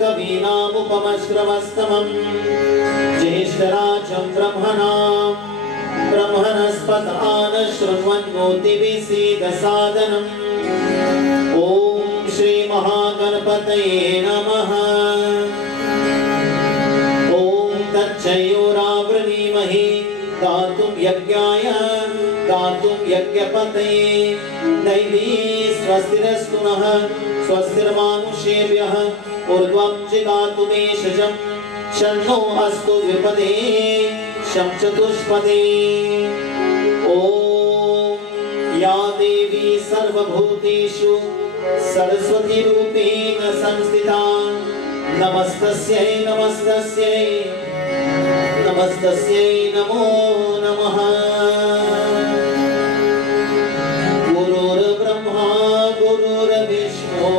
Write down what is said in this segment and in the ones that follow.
कवीनामुपमश्रवस्तमम् ज्येष्ठराजं ब्रह्मणस्पत आनशृण्वन्नोतिभिसीदसादनम् ॐ श्री महागणपतये नमः। ॐ तच्चयोरावृणीमहि दातुं यज्ञाय दातुं यज्ञपतये दैवी स्वस्तिरस्तु नः स्वस्तिर्मानुषेभ्यः ऊर्ध्वं जिगातु देशजं शन्नो अस्तु द्विपदे शं चतुष्पदे। ॐ या देवी सर्वभूतेषु सरस्वती रूपेण संस्थिता नमस्तस्यै नमस्तस्यै नमस्तस्यै नमो नमः। गुरुर्ब्रह्मा गुरुर्विष्णु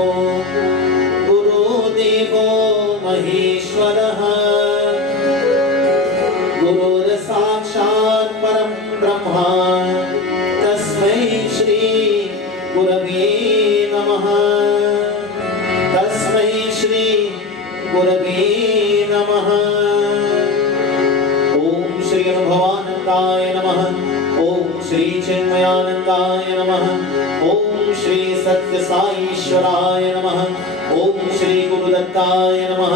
गुरुदेवो महेश्वरः गुरुर्साक्षात् परं ब्रह्म तस्मै श्री गुरवे नमः। तस्मै श्री गुरवे नमः। ओम श्री अनुभवानंदाय नमः। ओम श्री चिन्मयानंदाय नमः। ओम श्री सत्य साईश्वराय नमः। ओम श्री गुरुदत्ताय नमः।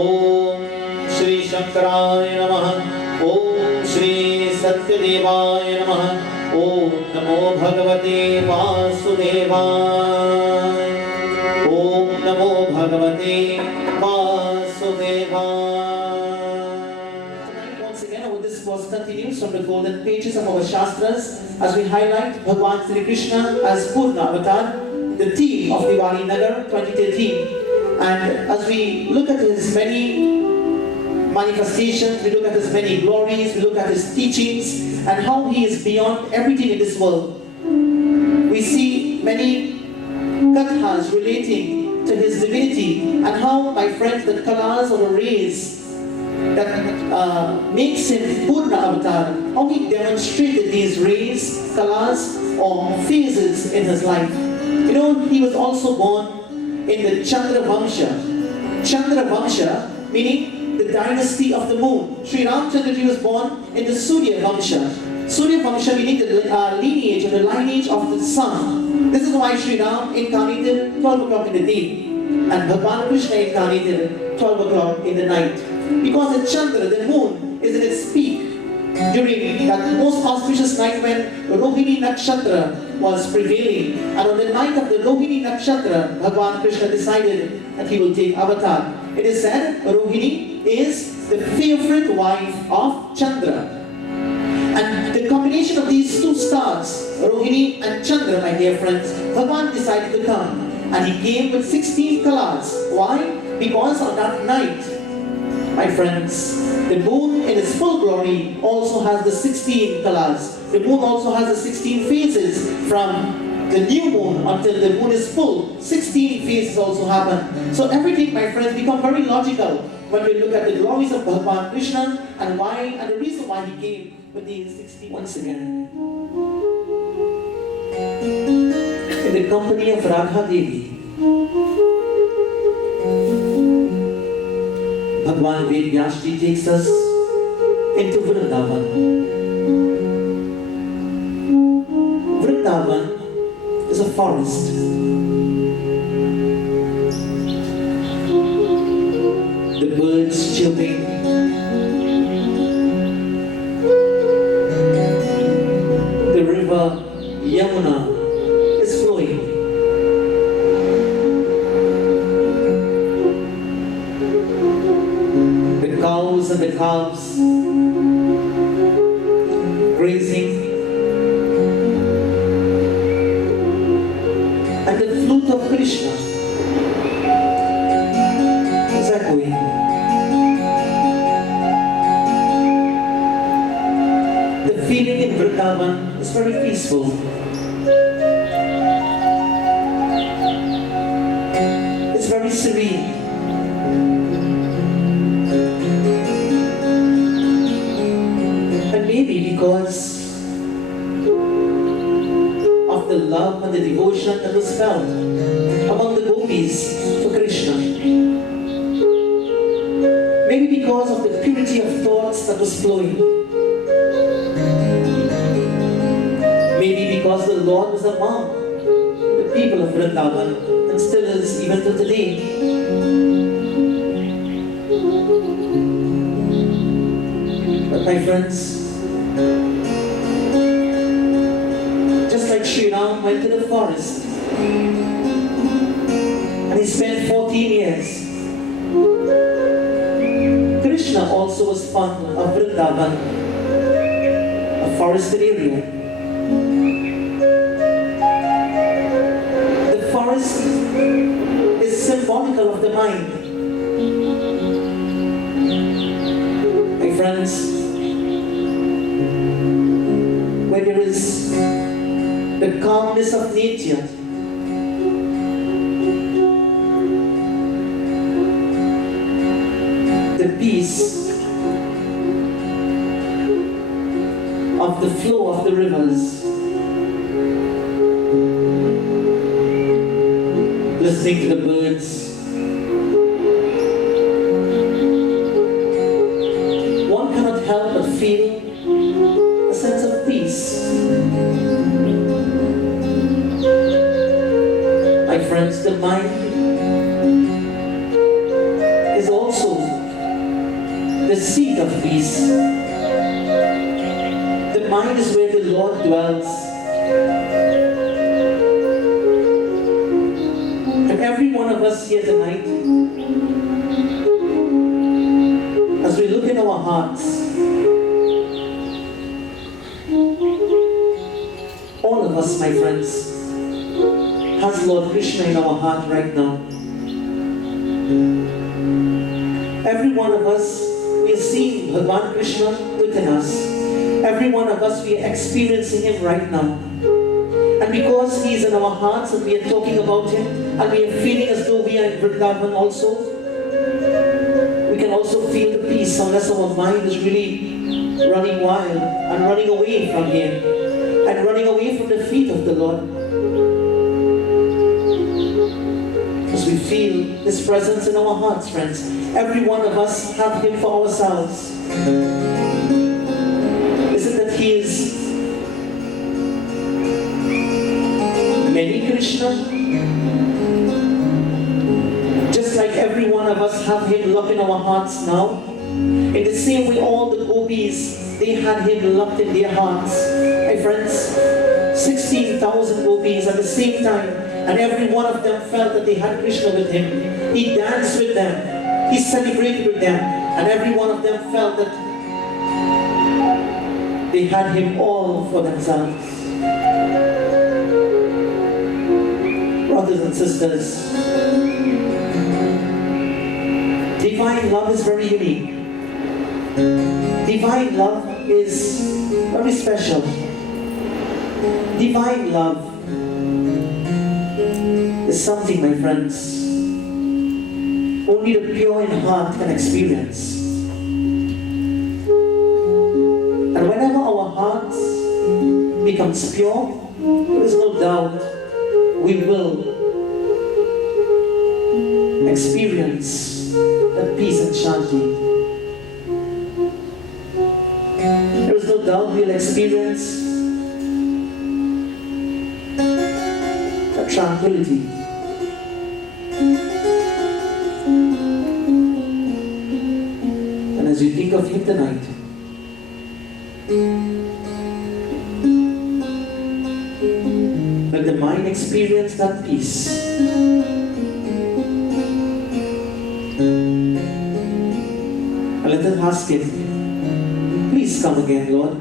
ओम श्री शंकराय नमः। ओम श्री सत्यदेवाय नमः। ओम नमो भगवते वासुदेवाय। ओम नमो भगवते वासुदेवाय। This was continues from the golden pages of our Shastras as we highlight Bhagwan Sri Krishna as Purna Avatar, the theme of Divali Nagar 2013. And as we look at his many manifestations, we look at his many glories, we look at his teachings and how he is beyond everything in this world. We see many kathas relating to his divinity and how, my friends, the kalas or the rays that makes him Purna Avatar, how he demonstrated these rays, kalas or phases in his life. You know, he was also born in the Chandra Vamsha. Chandra Vamsha meaning the dynasty of the moon. Sri Ramchandraji was born in the Surya Vamsha. Surya Vamsha meaning the lineage or the lineage of the sun. This is why Sri Ram incarnated 12 o'clock in the day and Bhagwan Krishna incarnated 12 o'clock in the night. Because the Chandra, the moon, is in its peak during that most auspicious night when Rohini Nakshatra was prevailing. And on the night of the Rohini Nakshatra, Bhagwan Krishna decided that he will take avatar. It is said Rohini is the favorite wife of Chandra. And the combination of these two stars, Rohini and Chandra, my dear friends, Bhagwan decided to come. And he came with 16 kalas. Why? Because on that night, my friends, the moon in its full glory also has the 16 kalas. The moon also has the 16 phases from the new moon until the moon is full. 16 phases also happen. So everything, my friends, become very logical when we look at the glories of Bhagwan Krishna and why and the reason why he came with these 16 once again. In the company of Radha Devi, Bhagwan Vedyashri takes us into Vrindavan. Vrindavan is a forest. The birds chirping, the river Yagna is flowing. The cows and the calves grazing, and the flute of Krishna is echoing. The feeling in Vrindavan is very peaceful. It's very serene. And maybe because of the love and the devotion that was felt among the gopis for Krishna. Maybe because of the purity of thoughts that was flowing. Maybe because the Lord was among the people of Vrindavan and still is even till today. But my friends, just like Sri Ram went to the forest and he spent 14 years, Krishna also was fond of Vrindavan, a forested area. The forest is symbolical of the mind. My friends, where there is the calmness of nature, the peace of the flow of the rivers, listening to the birds, one cannot help but feel a sense of peace. My friends, the mind is also the seat of peace. The mind is where the Lord dwells. And every one of us here tonight, as we look in our hearts, all of us, my friends, has Lord Krishna in our heart right now. Every one of us, we are seeing Bhagavan Krishna within us. Every one of us, we are experiencing Him right now. And because He is in our hearts and we are talking about Him and we are feeling as though we are in Vrindavan also, we can also feel the peace unless our mind is really running wild and running away from Him and running away from the feet of the Lord. As we feel His presence in our hearts, friends, every one of us have Him for ourselves. Is it that He is many Krishna? Just like every one of us have Him locked in our hearts now. In the same way all the gopis, they had Him locked in their hearts. My friends, 16,000 gopis at the same time, and every one of them felt that they had Krishna with him. He danced with them, He celebrated with them, and every one of them felt that they had Him all for themselves. Brothers and sisters, divine love is very unique. Divine love is very special. Divine love is something, my friends, only the pure in heart can experience. And whenever our hearts becomes pure, there is no doubt we will experience that peace and shanti. There is no doubt we'll experience that tranquility. And as you think of Him tonight, let the mind experience that peace. And let us ask Him, please come again, Lord.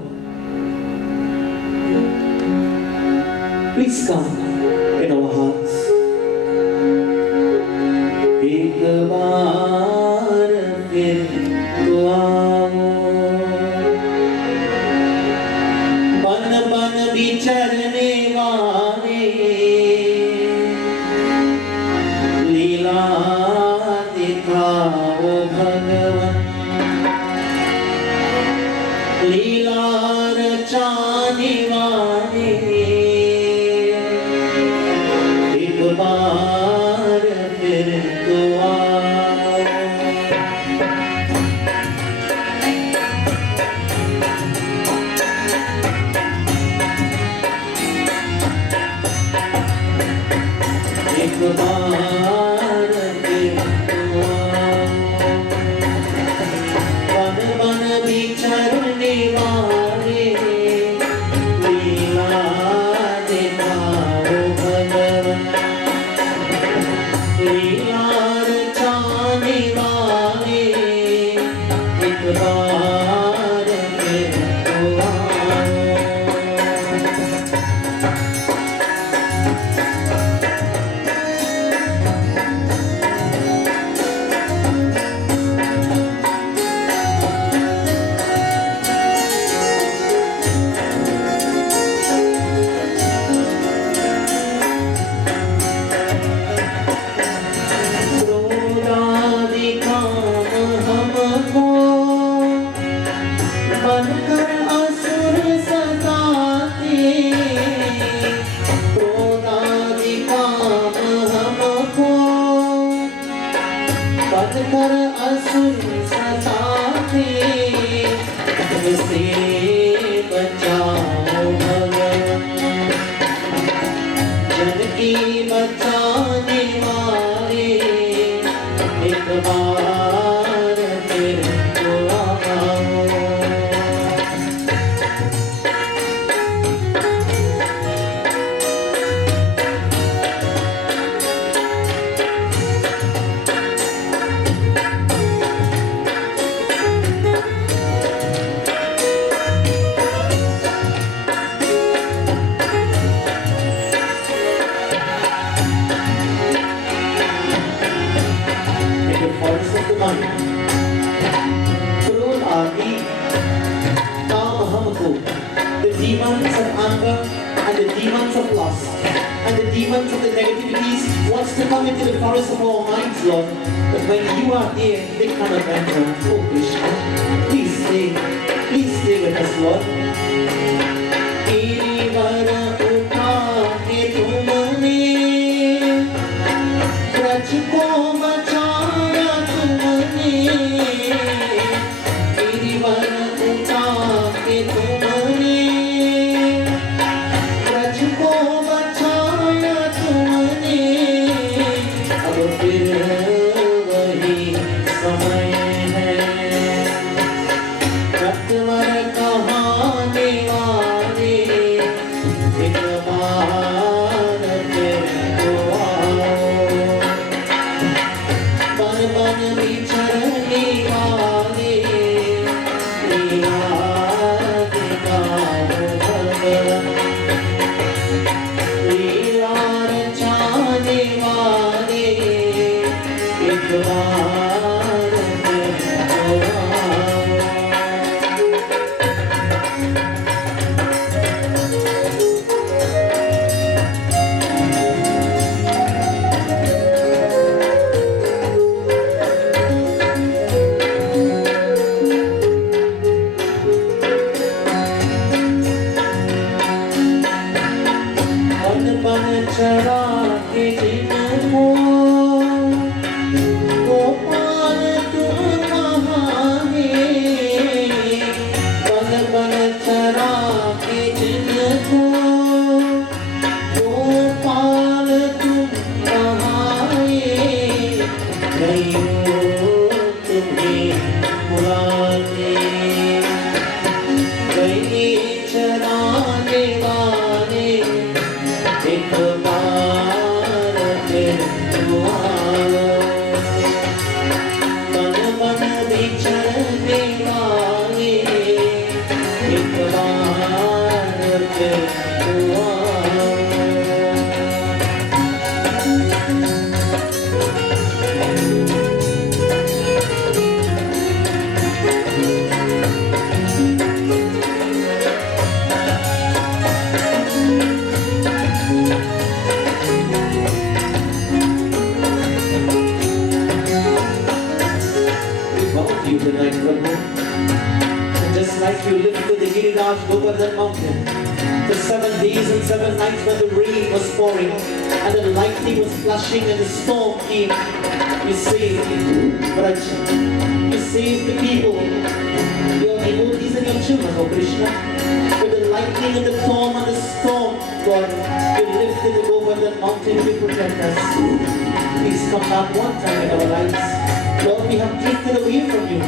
Please come in our hearts. एक बार फिर तो आओ, बन बन विचरने वाले, लीला दिखाओ भगवन, लीला रचाने वाले, एक बार फिर तो आओ। demons of anger and the demons of lust and the demons of the negativities wants to come into the forest of our minds, Lord. But when you are there, they cannot enter. Oh Krishna, please stay with us, Lord. You lived to the Giriraj Govardhan mountain for 7 days and 7 nights when the rain was pouring and the lightning was flashing and the storm came. You saved Braj. You saved the people, your devotees and your children, oh Krishna. With the lightning and the storm and the storm, God, you lifted the Govardhan mountain to protect us. Please come back one time in our lives. Lord, we have drifted away from you.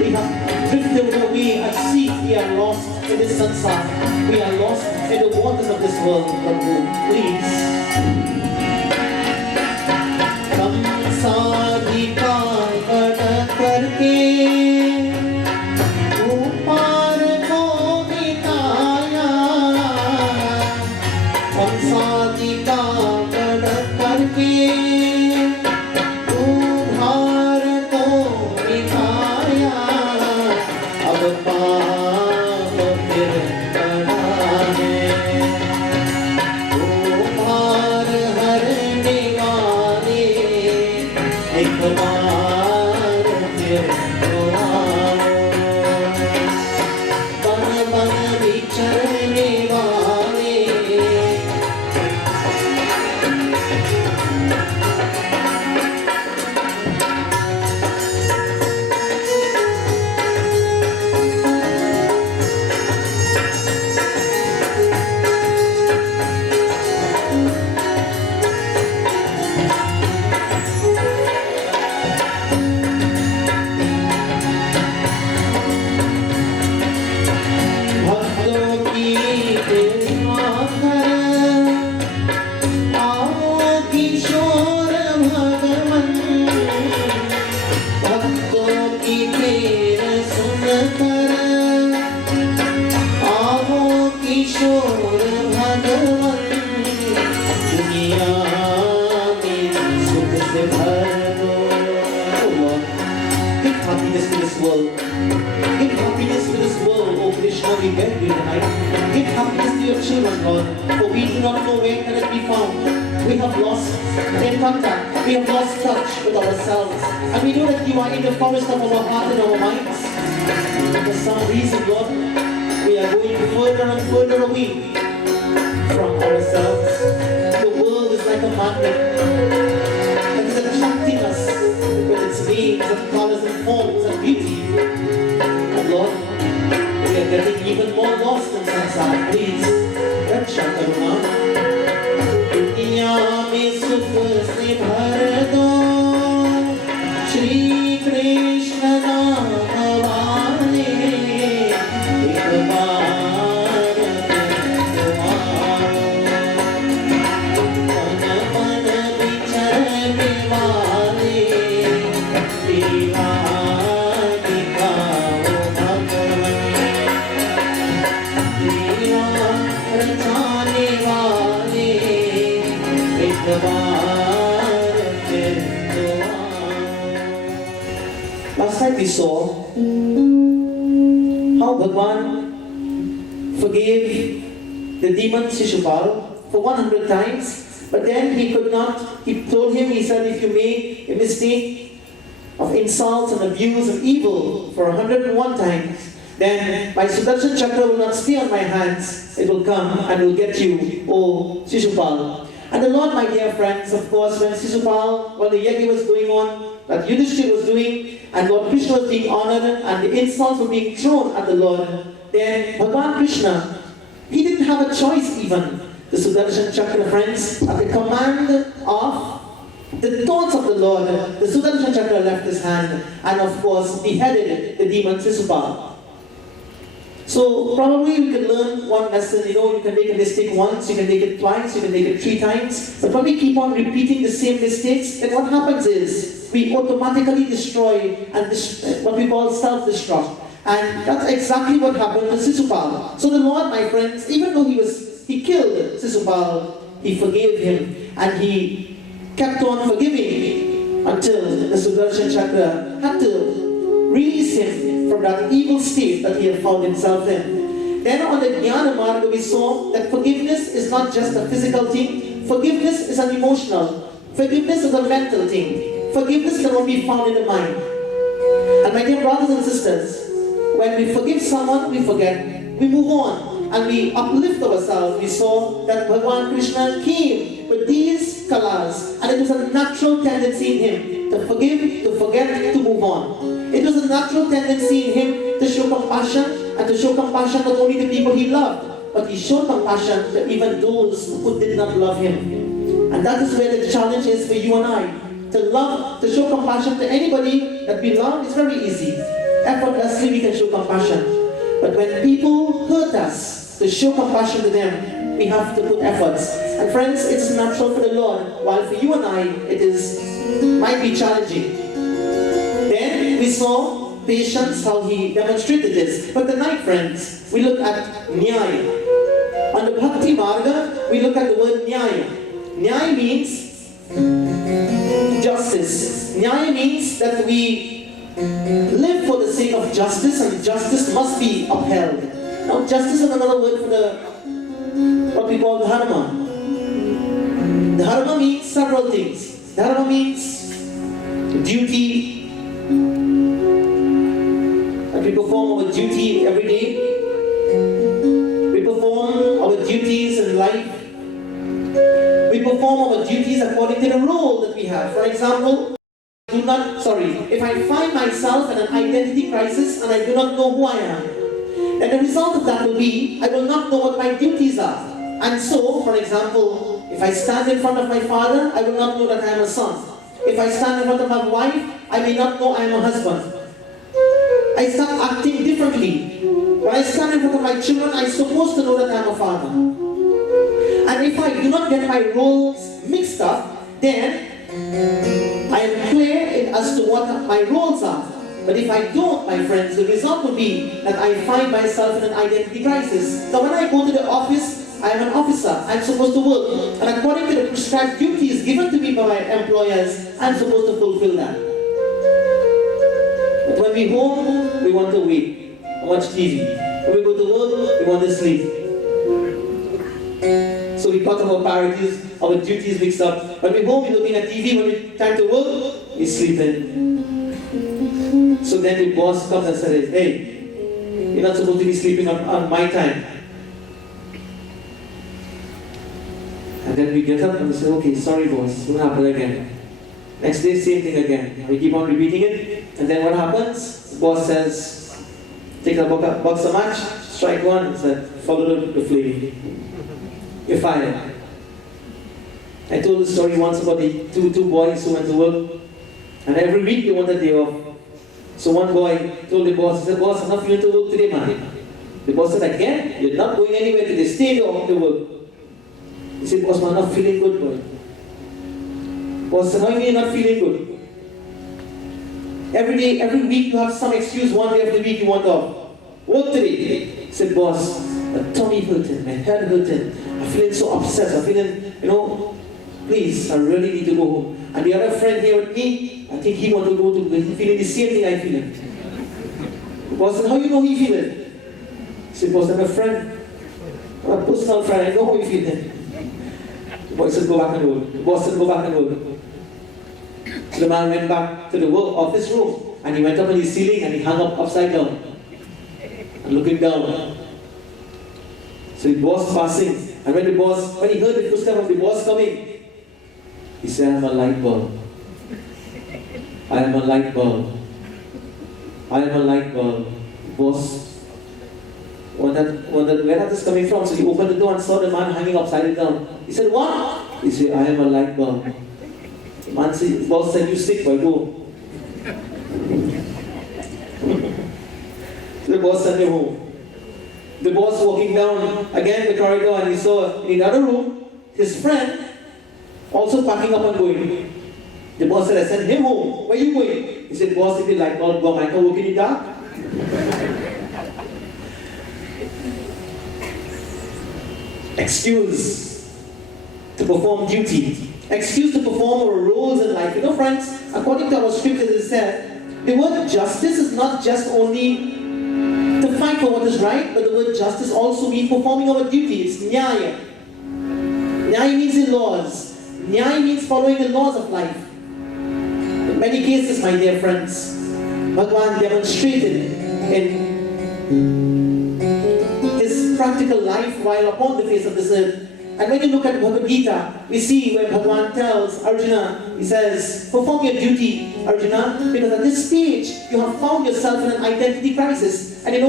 We have drifted away at sea. We are lost in this sansar. We are lost in the waters of this world, Prabhu. Please. Kamsadika pada karke upar ko mitaya. Kamsadika pada karke world. Give happiness to this world, oh Krishna, we beg you tonight. Give happiness children, Lord, for we do not know where can it be found. We have lost in contact, we have lost touch with ourselves, and we know that you are in the forest of our heart and our minds. For some reason, Lord, we are going further and further away from ourselves. The world is like a magnet that is attracting us with its names and colors and forms and beauty. And Lord, we are getting even more lost in samsara. Please, Raksha Karuna. Duniya mein sukh se bhar do, Shri Krishna naam wale, ek baar pan pan bicharne wale, Divali Nagar रचाने वाले एक बार फिर दुआ. Last night we saw how Bhagwan forgave the demon Shishupal for 100 times, but then he could not. He told him, he said, if you make a mistake of insults and abuse and evil for 101 times, then my Sudarshan Chakra will not stay on my hands. It will come and will get you, O Shishupal. And the Lord, my dear friends, of course, when Shishupal, when the Yagna was going on, that Yudhishthira was doing, and Lord Krishna was being honored, and the insults were being thrown at the Lord, then Bhagavan Krishna, he didn't have a choice even. The Sudarshan Chakra, friends, at the command of the thoughts of the Lord, the Sudarshan Chakra left his hand, and of course, beheaded the demon Shishupal. So probably we can learn one lesson, you can make a mistake once, you can make it twice, you can make it 3 times, but when we keep on repeating the same mistakes, then what happens is, we automatically destroy and what we call self-destruct. And that's exactly what happened to Shishupal. So the Lord, my friends, even though he killed Shishupal, he forgave him, and he kept on forgiving until the Sudarshan Chakra had to release him from that evil state that he had found himself in. Then on the Jnana Marga we saw that forgiveness is not just a physical thing, forgiveness is an emotional, forgiveness is a mental thing, forgiveness can only be found in the mind. And my dear brothers and sisters, when we forgive someone, we forget, we move on, and we uplift ourselves. We saw that Bhagavan Krishna came with these kalas, and it was a natural tendency in him to forgive, to forget, to move on. It was a natural tendency in him to show compassion, and to show compassion not only to people he loved, but he showed compassion to even those who did not love him. And that is where the challenge is for you and I. To love, to show compassion to anybody that we love is very easy. Effortlessly we can show compassion. But when people hurt us, to show compassion to them, we have to put efforts. And friends, it's natural for the Lord, while for you and I, might be challenging. Then we saw patience, how he demonstrated this. But tonight, friends, we look at Nyaya. On the Bhakti Marga, we look at the word Nyaya. Nyaya means justice. Nyaya means that we live for the sake of justice, and justice must be upheld. Now, justice is another word for what we call dharma. Dharma means several things. Dharma means duty, and we perform our duty every day. We perform our duties in life. We perform our duties according to the role that we have. For example, if I find myself in an identity crisis and I do not know who I am, then the result of that will be, I will not know what my duties are. And so, for example, if I stand in front of my father, I will not know that I am a son. If I stand in front of my wife, I may not know I am a husband. I start acting differently. When I stand in front of my children, I'm supposed to know that I am a father. And if I do not get my roles mixed up, then I am clear as to what my roles are. But if I don't, my friends, the result will be that I find myself in an identity crisis. So when I go to the office, I am an officer. I'm supposed to work. And according to the prescribed duties given to me by my employers, I'm supposed to fulfill that. But when we home, we want to wait and watch TV. When we go to work, we want to sleep. we got our priorities, our duties mixed up. When we're home, we're looking at TV. When it's time to work, we're sleeping. So then the boss comes and says, hey, you're not supposed to be sleeping on my time. And then we get up and we say, okay, sorry boss, won't happen again. Next day, same thing again. We keep on repeating it. And then what happens? The boss says, take a box of match, strike one, and said, follow the flame. You're fired. I told the story once about the two boys who went to work. And every week they wanted a day off. So one boy told the boss, he said, boss, I'm not feeling to work today, man. The boss said, again, you're not going anywhere today, stay off the work. He said, boss, I'm not feeling good, boy. Boss said, how do you mean you're not feeling good? Every day, every week you have some excuse, one day of the week you want off. Work today. He said, boss, my tummy hurting, my head hurting, I'm feeling so upset, I'm feeling, please, I really need to go home. And the other friend here with me, I think he wants to go to, he's feeling the same thing I'm feeling. The boss said, how do you know he feeling? He said, boss, I'm a friend. I'm a personal friend, I know how he feeling. The boy said, go back and work. The boss said, go back and work. So the man went back to the office room, and he went up on the ceiling and he hung up upside down and looking down. So the boss passing, and when he heard the footsteps of the boss coming, he said, I'm a light bulb. I am a light bulb. I am a light bulb. Boss wondered where that is coming from. So he opened the door and saw the man hanging upside down. He said, what? He said, I am a light bulb. The man said, the boss said, you sick, boy, go. So the boss sent him home. The boss walking down again the corridor, and he saw in another room his friend also packing up and going. The boss said, I sent him home. Where are you going? He said, boss, if you like bulb, go, I can work in the dark. Excuse to perform duty. Excuse to perform our roles in life. Friends, according to our scriptures, it said, the word justice is not just only to fight for what is right, but the word justice also means performing our duty. It's nyaya. Nyaya means the laws. Nyaya means following the laws of life. In many cases, my dear friends, Bhagavan demonstrated in his practical life while upon the face of this earth. And when you look at Bhagavad Gita, we see where Bhagavan tells Arjuna, he says, perform your duty, Arjuna, because at this stage, you have found yourself in an identity crisis. And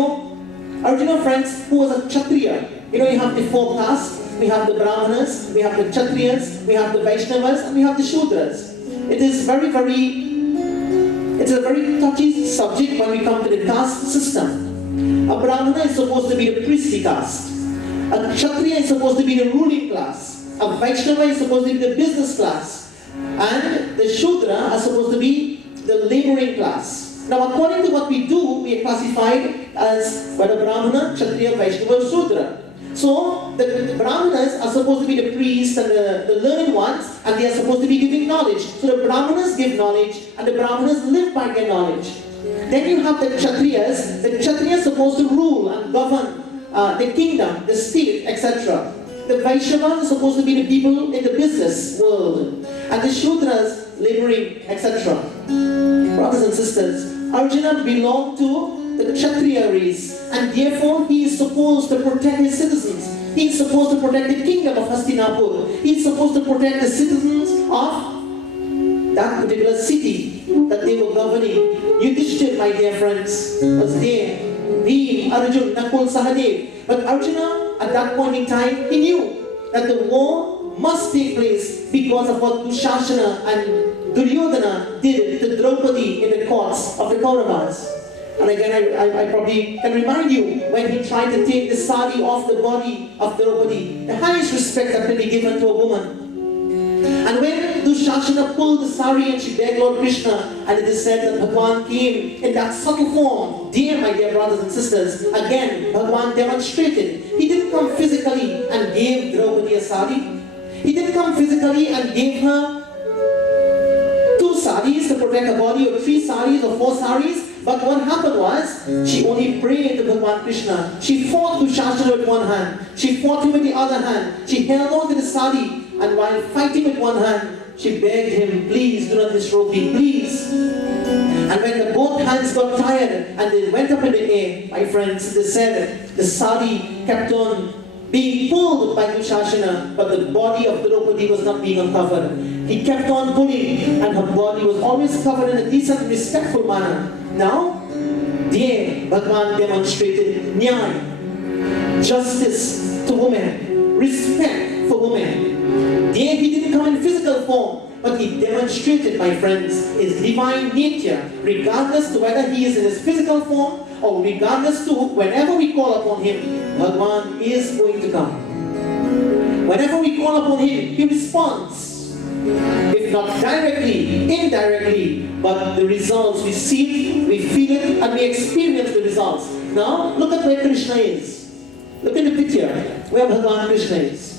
Arjuna, friends, who was a Kshatriya, you have the four castes, we have the Brahmanas, we have the Kshatriyas, we have the Vaishnavas, and we have the Shudras. It's a very touchy subject when we come to the caste system. A Brahmana is supposed to be the priestly caste. A Kshatriya is supposed to be the ruling class. A Vaishnava is supposed to be the business class. And the Shudra are supposed to be the laboring class. Now, according to what we do, we are classified as whether Brahmana, Kshatriya, Vaishnava, Shudra. So, the Brahmanas are supposed to be the priests and the learned ones, and they are supposed to be giving knowledge. So the Brahmanas give knowledge, and the Brahmanas live by their knowledge. Then you have the Kshatriyas. The Kshatriyas are supposed to rule and govern the kingdom, the state, etc. The Vaishnavas are supposed to be the people in the business world, and the Shudras laboring, etc. Brothers and sisters, Arjuna belonged to the Kshatriya race, and therefore he is supposed to protect his citizens. He is supposed to protect the kingdom of Hastinapur. He is supposed to protect the citizens of that particular city that they were governing. Yudhishthir, my dear friends, was there. Bhim, Arjun, Nakul, Sahadev. But Arjuna, at that point in time, he knew that the war must take place because of what Dushasana and Duryodhana did to Draupadi in the courts of the Kauravas. And again, I probably can remind you when he tried to take the sari off the body of Draupadi, the highest respect that can be given to a woman. And when Dushasana pulled the sari and she begged Lord Krishna, and it is said that Bhagavan came in that subtle form, dear my dear brothers and sisters, again, Bhagavan demonstrated. He didn't come physically and gave Draupadi a sari. He didn't come physically and gave her 2 saris to protect her body, or 3 saris or 4 saris, But what happened was, she only prayed to Bhagwan Krishna. She fought Dushasana with one hand. She fought him with the other hand. She held on to the sari. And while fighting with one hand, she begged him, please do not disrobe me, please. And when the both hands got tired and they went up in the air, my friends, they said the sari kept on being pulled by Dushasana, but the body of Draupadi was not being uncovered. He kept on pulling, and her body was always covered in a decent, respectful manner. Now, there, Bhagwan demonstrated nyaya, justice to women, respect for women. There, he didn't come in physical form, but he demonstrated, my friends, his divine nature, regardless to whether he is in his physical form or regardless to whenever we call upon him, Bhagwan is going to come. Whenever we call upon him, he responds. If not directly, indirectly, but the results, we see it, we feel it, and we experience the results. Now, look at where Krishna is. Look at the picture, where Bhagwan Krishna is.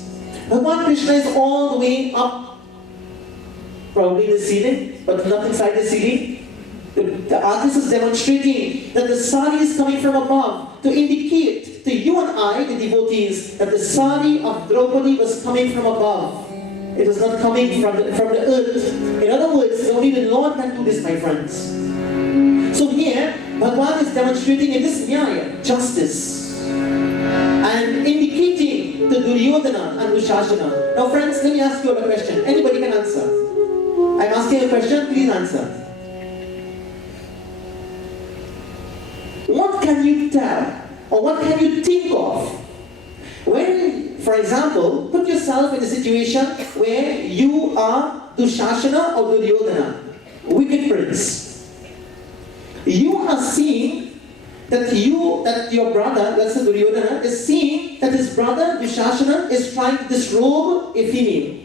Bhagwan Krishna is all the way up, probably the ceiling, but not inside the ceiling. The artist is demonstrating that the sari is coming from above to indicate to you and I, the devotees, that the sari of Draupadi was coming from above. It was not coming from the earth. In other words, only the Lord can do this, my friends. So here, Bhagwan is demonstrating in this nyaya, justice, and indicating to Duryodhana and Dushasana. Now friends, let me ask you a question. Anybody can answer. I'm asking a question, please answer. What can you tell, or what can you think of when, for example, put yourself in a situation where you are Dushasana or Duryodhana, wicked prince. You are seeing that your brother, that's the Duryodhana, is seeing that his brother Dushasana is trying to disrobe a female.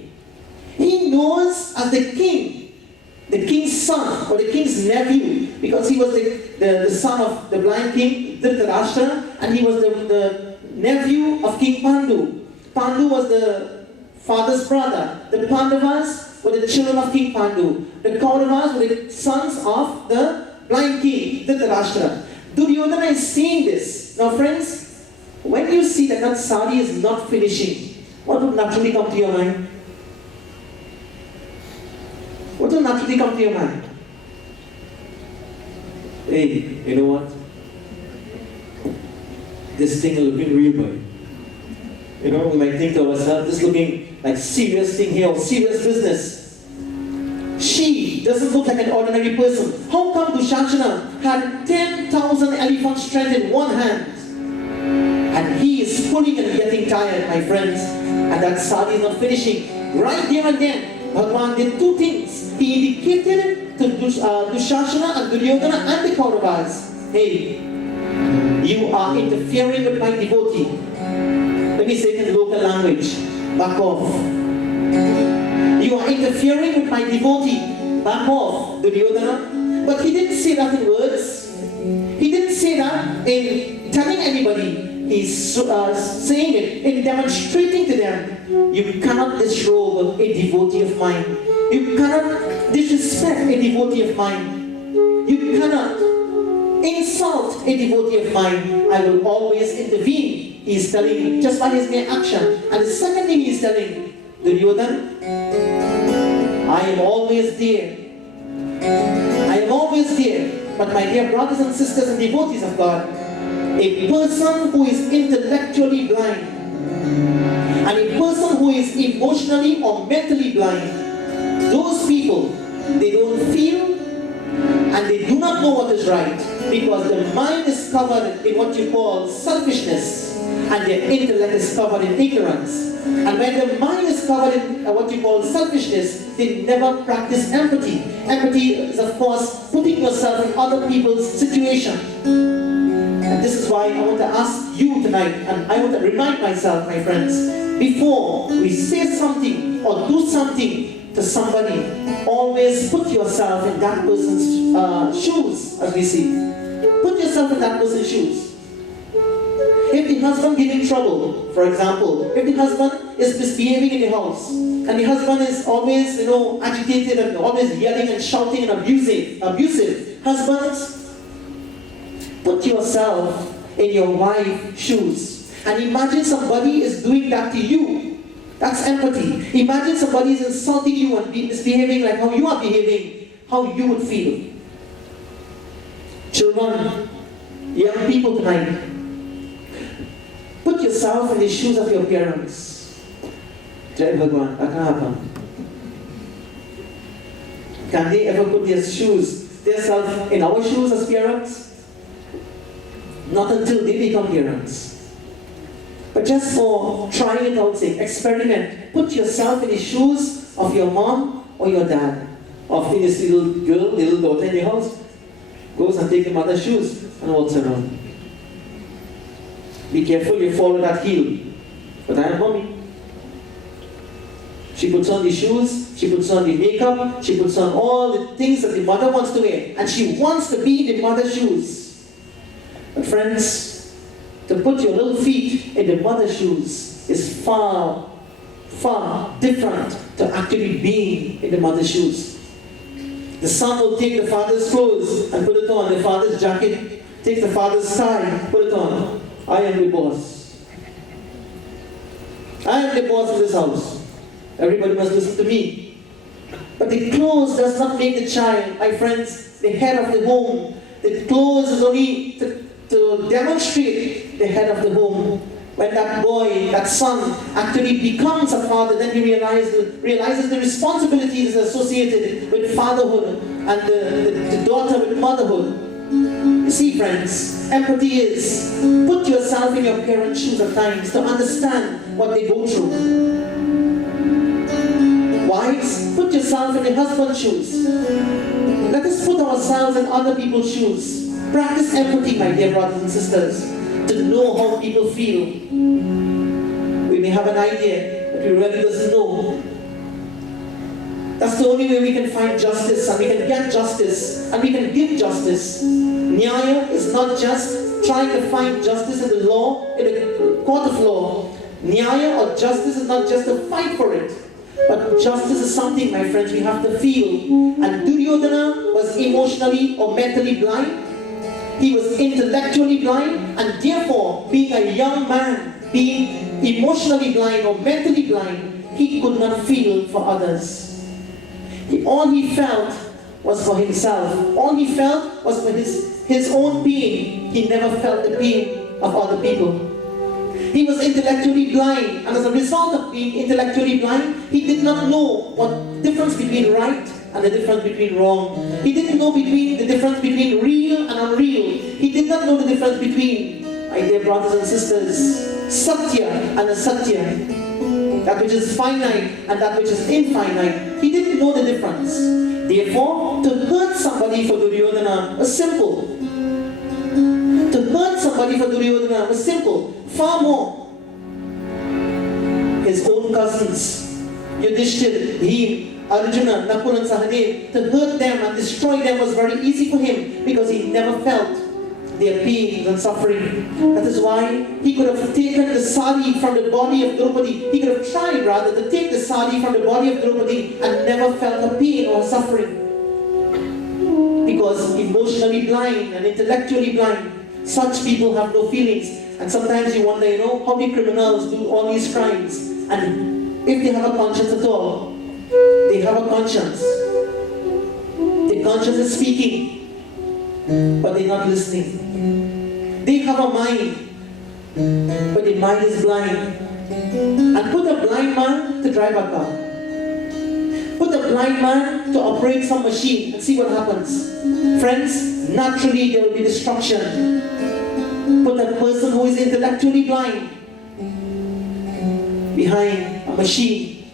He knows as the king's son or the king's nephew, because he was the son of the blind king Dhritarashtra, and he was the nephew of King Pandu. Pandu was the father's brother. The Pandavas were the children of King Pandu. The Kauravas were the sons of the blind king Dhritarashtra. Duryodhana is seeing this. Now friends, when you see that sari is not finishing, what would naturally come to your mind? What will naturally come to your mind? Hey, you know what? This thing is looking real good. You know, we might think to ourselves, this looking like serious thing here, or serious business. She doesn't look like an ordinary person. How come Dushasana had 10,000 elephant strength in one hand? And he is pulling and getting tired, my friends. And that sari is not finishing. Right there and then, Bhagwan did two things. He indicated to Dushasana and Duryodhana and the Kauravas, hey, you are interfering with my devotee. Let me say it in local language, back off. You are interfering with my devotee, back off, Duryodhana. But he didn't say that in words. He didn't say that in telling anybody. He's saying it in demonstrating to them, you cannot disrobe a devotee of mine. You cannot disrespect a devotee of mine. You cannot insult a devotee of mine. I will always intervene. He is telling just by his mere action. And the second thing he is telling, Duryodhana, I am always there. I am always there. But my dear brothers and sisters and devotees of God, a person who is intellectually blind and a person who is emotionally or mentally blind, those people, they don't feel and they do not know what is right, because the mind is covered in what you call selfishness and their intellect is covered in ignorance. And when the mind is covered in what you call selfishness, they never practice empathy. Empathy is, of course, putting yourself in other people's situation. And this is why I want to ask you tonight, and I want to remind myself, my friends, before we say something or do something to somebody, always put yourself in that person's shoes, as we see. Put yourself in that person's shoes. If the husband giving trouble, for example, if the husband is misbehaving in the house, and the husband is always, agitated and always yelling and shouting and abusive, husbands, Put yourself in your wife's shoes. And imagine somebody is doing that to you. That's empathy. Imagine somebody is insulting you and misbehaving like how you are behaving, how you would feel. Children, young people tonight, put yourself in the shoes of your parents. Jai Bhagwan, that can happen. Can they ever put their shoes, themselves in our shoes as parents? Not until they become parents. But just for trying it out, say, experiment. Put yourself in the shoes of your mom or your dad. Often this little girl, little daughter in your house, goes and takes the mother's shoes and walks around. Be careful, you follow that heel. But I am mommy. She puts on the shoes, she puts on the makeup, she puts on all the things that the mother wants to wear. And she wants to be in the mother's shoes. But friends, to put your little feet in the mother's shoes is far, far different to actually being in the mother's shoes. The son will take the father's clothes and put it on, the father's jacket, takes the father's tie, put it on. I am the boss. I am the boss of this house. Everybody must listen to me. But the clothes does not make the child, my friends, the head of the home. The clothes is only to demonstrate the head of the home. When that boy, that son, actually becomes a father, then he realizes the responsibilities associated with fatherhood and the daughter with motherhood. You see, friends, empathy is put yourself in your parents' shoes at times to understand what they go through. Wives, put yourself in your husband's shoes. Let us put ourselves in other people's shoes. Practice empathy, my dear brothers and sisters, to know how people feel. We may have an idea, but we really doesn't know. That's the only way we can find justice, and we can get justice, and we can give justice. Nyaya is not just trying to find justice in the law, in the court of law. Nyaya or justice is not just to fight for it, but justice is something, my friends, we have to feel. And Duryodhana was emotionally or mentally blind. He was intellectually blind, and therefore, being a young man, being emotionally blind or mentally blind, he could not feel for others. All he felt was for himself. All he felt was for his own pain. He never felt the pain of other people. He was intellectually blind, and as a result of being intellectually blind, he did not know what difference between right and the difference between wrong. He didn't know the difference between real and unreal. He did not know the difference between, my dear brothers and sisters, satya and asatya. That which is finite and that which is infinite. He didn't know the difference. Therefore, to hurt somebody for Duryodhana was simple. To hurt somebody for Duryodhana was simple. Far more. His own cousins, Yudhishthir, Bhim, Arjuna, Nakul and Sahadev, to hurt them and destroy them was very easy for him because he never felt their pain and suffering. That is why he could have taken the sari from the body of Draupadi. He could have tried rather to take the sari from the body of Draupadi and never felt her pain or suffering. Because emotionally blind and intellectually blind, such people have no feelings. And sometimes you wonder, how many criminals do all these crimes? And if they have a conscience at all, they have a conscience. The conscience is speaking, but they're not listening. They have a mind, but the mind is blind. And put a blind man to drive a car. Put a blind man to operate some machine and see what happens. Friends, naturally there will be destruction. Put a person who is intellectually blind behind a machine.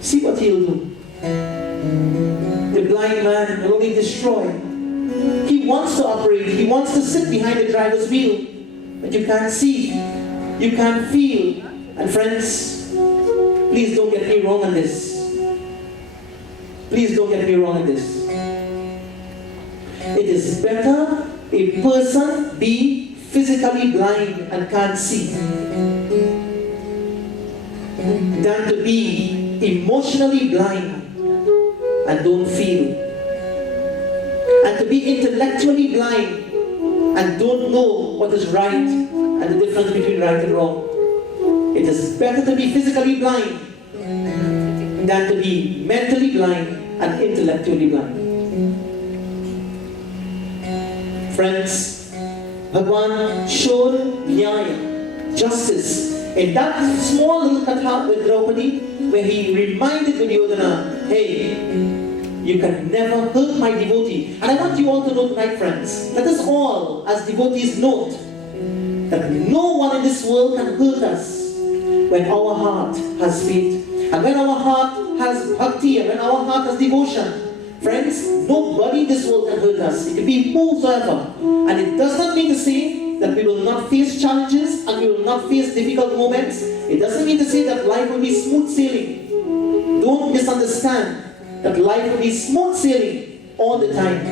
See what he'll do. The blind man will only destroy. He wants to operate, he wants to sit behind the driver's wheel, but you can't see, you can't feel. And friends, please don't get me wrong on this. Please don't get me wrong on this. It is better a person be physically blind and can't see than to be emotionally blind and don't feel. And to be intellectually blind and don't know what is right and the difference between right and wrong. It is better to be physically blind than to be mentally blind and intellectually blind. Friends, Bhagwan showed nyaya, justice, in that small little katha with Draupadi, where he reminded Duryodhana, hey, you can never hurt my devotee. And I want you all to know tonight, friends, let us all, as devotees, note that no one in this world can hurt us when our heart has faith, and when our heart has bhakti, and when our heart has devotion. Friends, nobody in this world can hurt us. It can be whosoever. And it does not mean to say that we will not face challenges and we will not face difficult moments. It doesn't mean to say that life will be smooth sailing. Don't misunderstand that life will be smooth sailing all the time.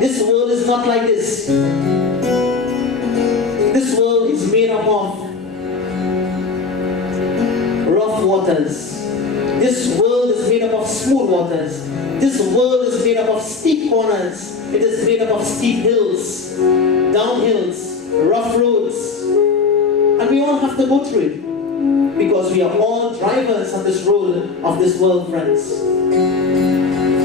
This world is not like this. This world is made up of rough waters. This world is made up of smooth waters. This world is made up of steep corners. It is made up of steep hills, downhills, rough roads. And we all have to go through it, because we are all drivers on this road of this world, friends.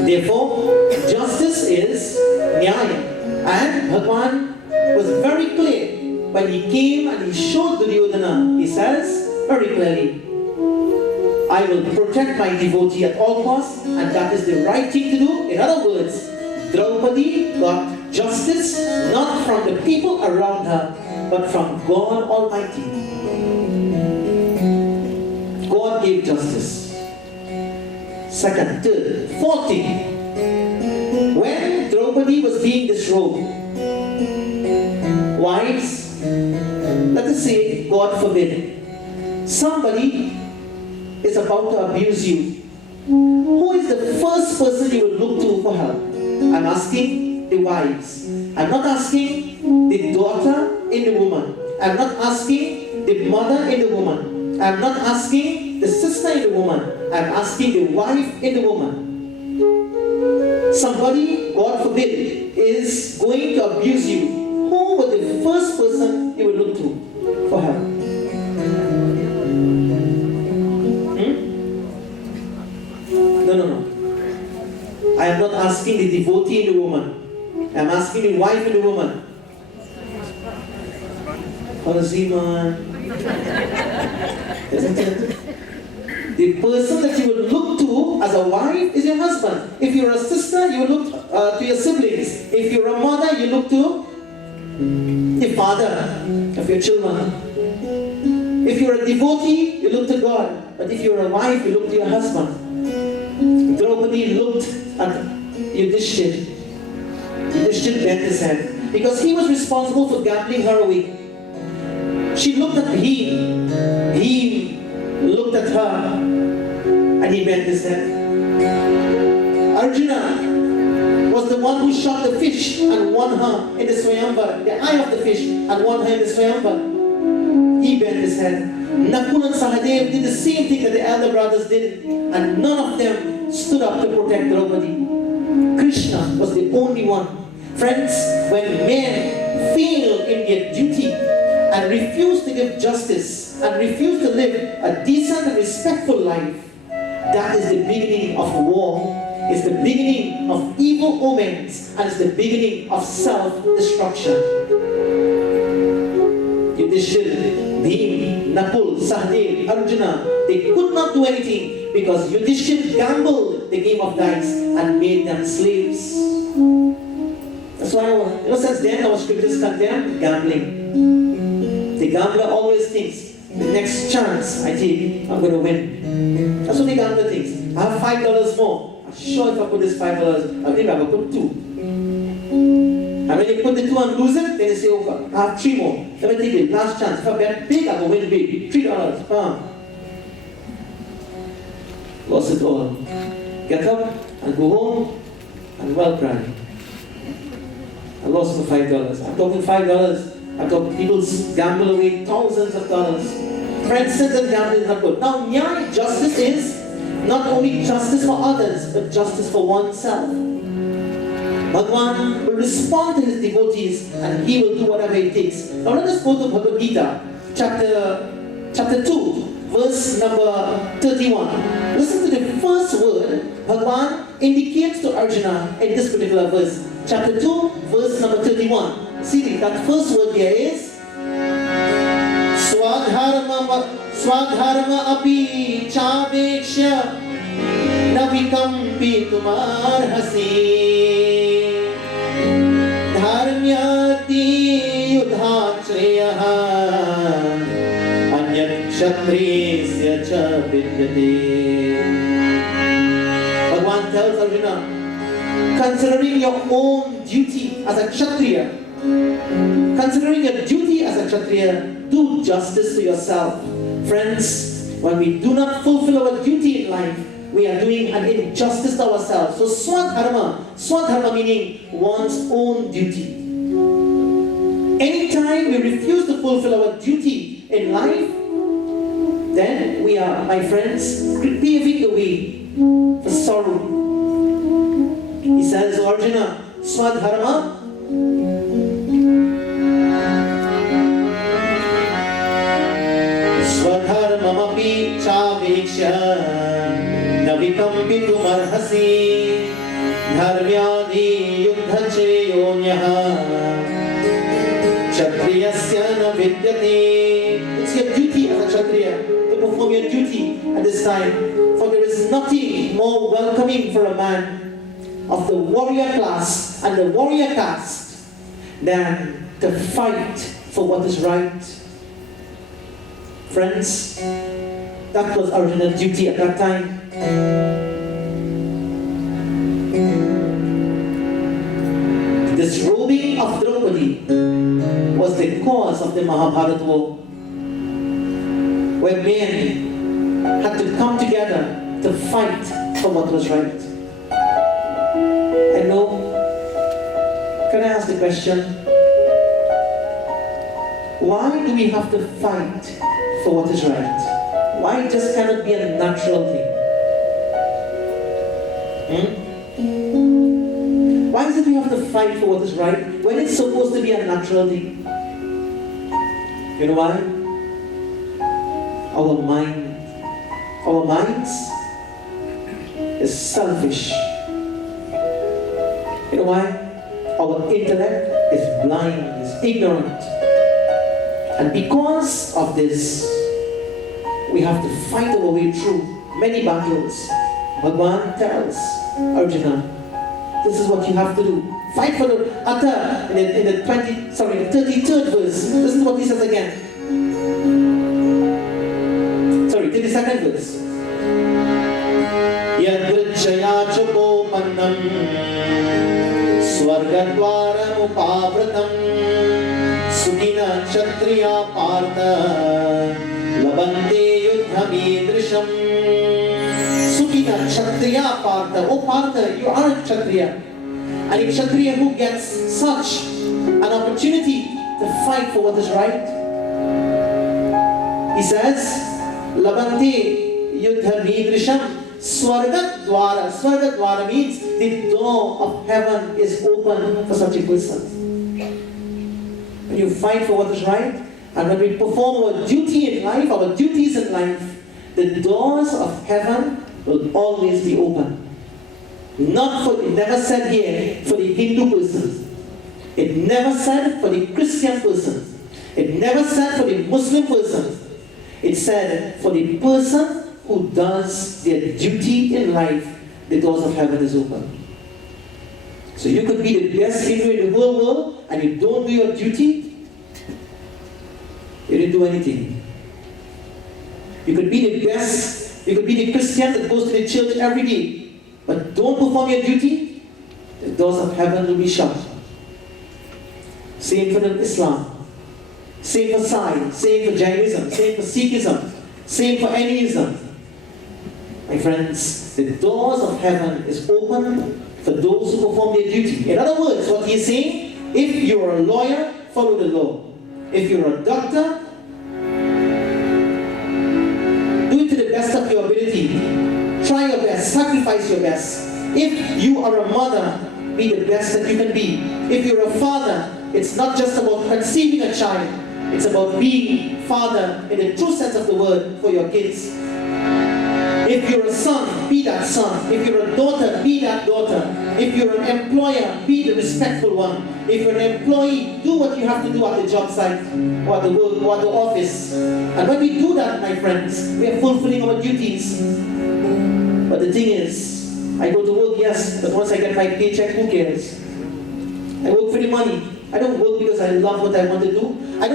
Therefore, justice is nyaya. And Bhagwan was very clear when he came and he showed Duryodhana. He says very clearly, I will protect my devotee at all costs, and that is the right thing to do. In other words, Draupadi got justice not from the people around her, but from God Almighty. God gave justice. Second, third, fourth thing. When Draupadi was being disrobed, wives, let us say, God forbid, somebody is about to abuse you. Who is the first person you will look to for help? I'm asking the wives. I'm not asking the daughter in the woman. I'm not asking the mother in the woman. I'm not asking the sister in the woman. I'm asking the wife in the woman. Somebody, God forbid, is going to abuse you. Who was the first person you will look to for help? No. I am not asking the devotee in the woman. I am asking the wife in the woman. Isn't it? The person that you will look to as a wife is your husband. If you're a sister, you look to your siblings. If you're a mother, you look to the father of your children. If you're a devotee, you look to God. But if you're a wife, you look to your husband. Draupadi looked at Yudhishthira. Yudhishthira bent his head, because he was responsible for gambling her away. She looked at him. He looked at her, and he bent his head. Arjuna was the one who shot the fish and won her in the Swayamvar, the eye of the fish, and won her in the Swayamvar. He bent his head. Nakul and Sahadev did the same thing that the elder brothers did, and none of them stood up to protect Draupadi. Krishna was the only one. Friends, when men fail in their duty and refuse to give justice and refuse to live a decent and respectful life, that is the beginning of war. It's the beginning of evil omens, and it's the beginning of self-destruction. Yudhishthira, Bhim, Nakul, Sahadev, Arjuna, they could not do anything because Yudhishthira gambled the game of dice and made them slaves. That's why, since then our scriptures condemn gambling. The gambler always thinks, the next chance I take, I'm going to win. That's what the gambler thinks. I have $5 more. I'm sure if I put this $5, I think I will put 2. And when you put the 2 and lose it, then you say, okay, I have 3 more. Let me take the last chance. If I bet big, I will win big. $3. Lost it all. Get up and go home and well cry. I lost the $5. I'm talking $5. I'm talking people gamble away thousands of dollars. Friends said that gambling is not good. Now, nyaya, justice is not only justice for others, but justice for oneself. Bhagwan will respond to his devotees and he will do whatever it takes. Now let us go to Bhagavad Gita, chapter 2, verse number 31. Listen to the first word Bhagwan indicates to Arjuna in this particular verse. Chapter 2, verse number 31. See, that first word here is Swadharma api chavekshya navikampi tumarhasi dharmyati yudhachreyaha anyat kshatriyasya cha vidyate. Bhagwan tells Arjuna, considering your own duty as a kshatriya, considering your duty as a kshatriya, do justice to yourself. Friends, when we do not fulfill our duty in life, we are doing an injustice to ourselves. So swadharma meaning one's own duty. Anytime we refuse to fulfill our duty in life, then we are, my friends, paving the way for sorrow. He says, Arjuna, swadharma, Swadharmamapi chavekshya navikampitum arhasi dharmyadi yuddhacheyonyaha kshatriyasya na vidyate. It's your duty as a kshatriya to perform your duty at this time, for there is nothing more welcoming for a man of the warrior class and the warrior caste than to fight for what is right. Friends, that was Arjuna's duty at that time. The disrobing of Draupadi was the cause of the Mahabharata war, where men had to come together to fight for what was right. I know, can I ask the question, why do we have to fight for what is right? Why it just cannot be a natural thing? Why is it we have to fight for what is right when it's supposed to be a natural thing? You know why? Our minds is selfish. You know why? Our intellect is blind, is ignorant. And because of this, we have to fight our way through many battles. Bhagwan tells Arjuna, this is what you have to do. Fight for the Atha in the 33rd verse. Listen to what he says again. 32nd verse. Yadrichaya chapopannam swargadvaram upavratam sukina kshatriya partha labante yuddhamidrisham. Sukina kshatriya partha. Oh partha, you are a kshatriya. And a kshatriya who gets such an opportunity to fight for what is right, he says, labante yuddhamidrisham swargat dwara. Swargat dwara means the door of heaven is open for such a person. When you fight for what is right, and when we perform our duty in life, our duties in life, the doors of heaven will always be open. Not for, it never said here, for the Hindu person. It never said for the Christian person. It never said for the Muslim person. It said for the person who does their duty in life, the doors of heaven is open. So you could be the best Hindu in the whole world and you don't do your duty, you didn't do anything. You could be the best, you could be the Christian that goes to the church every day, but don't perform your duty, the doors of heaven will be shut. Same for Islam, same for Sai, same for Jainism, same for Sikhism, same for anyism. My friends, the doors of heaven is open for those who perform their duty. In other words, what he is saying, if you are a lawyer, follow the law. If you're a doctor, do it to the best of your ability. Try your best, sacrifice your best. If you are a mother, be the best that you can be. If you're a father, it's not just about conceiving a child, it's about being father in the true sense of the word for your kids. If you're a son, be that son. If you're a daughter, be that daughter. If you're an employer, be the respectful one. If you're an employee, do what you have to do at the job site or at the work or at the office. And when we do that, my friends, we are fulfilling our duties. But the thing is, I go to work, yes, but once I get my paycheck, who cares? I work for the money. I don't work because I love what I want to do. I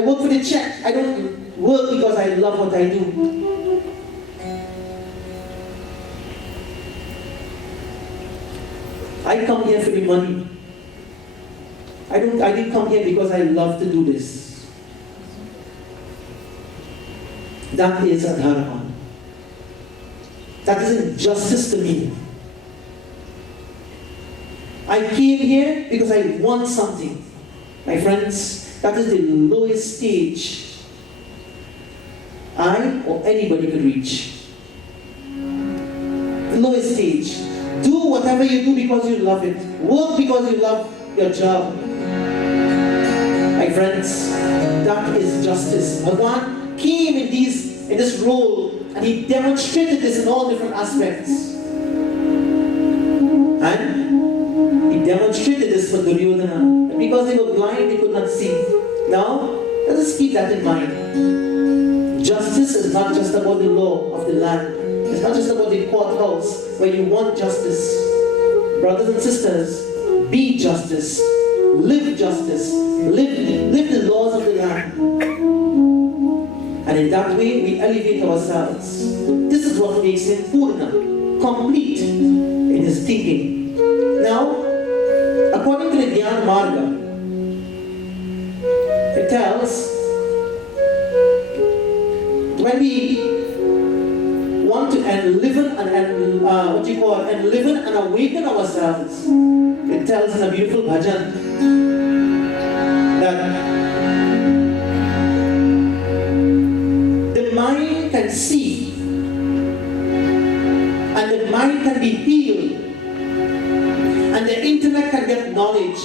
work for the check. I don't work because I love what I do. I come here for the money. I didn't come here because I love to do this. That is adharma. That is injustice to me. I came here because I want something. My friends, that is the lowest stage I or anybody could reach. The lowest stage. Do whatever you do because you love it. Work because you love your job. My friends, that is justice. Bhagwan came in this role and he demonstrated this in all different aspects. And he demonstrated this for Duryodhana. And because they were blind, they could not see. Now, let us keep that in mind. Justice is not just about the law of the land. It's not just about the courthouse where you want justice. Brothers and sisters, be justice. Live justice. Live the laws of the land. And in that way, we elevate ourselves. This is what makes him Purna, complete in his thinking. Now, according to the Gyan Marga, it tells, when we want to enliven and awaken ourselves, it tells in a beautiful bhajan that the mind can see and the mind can be healed and the intellect can get knowledge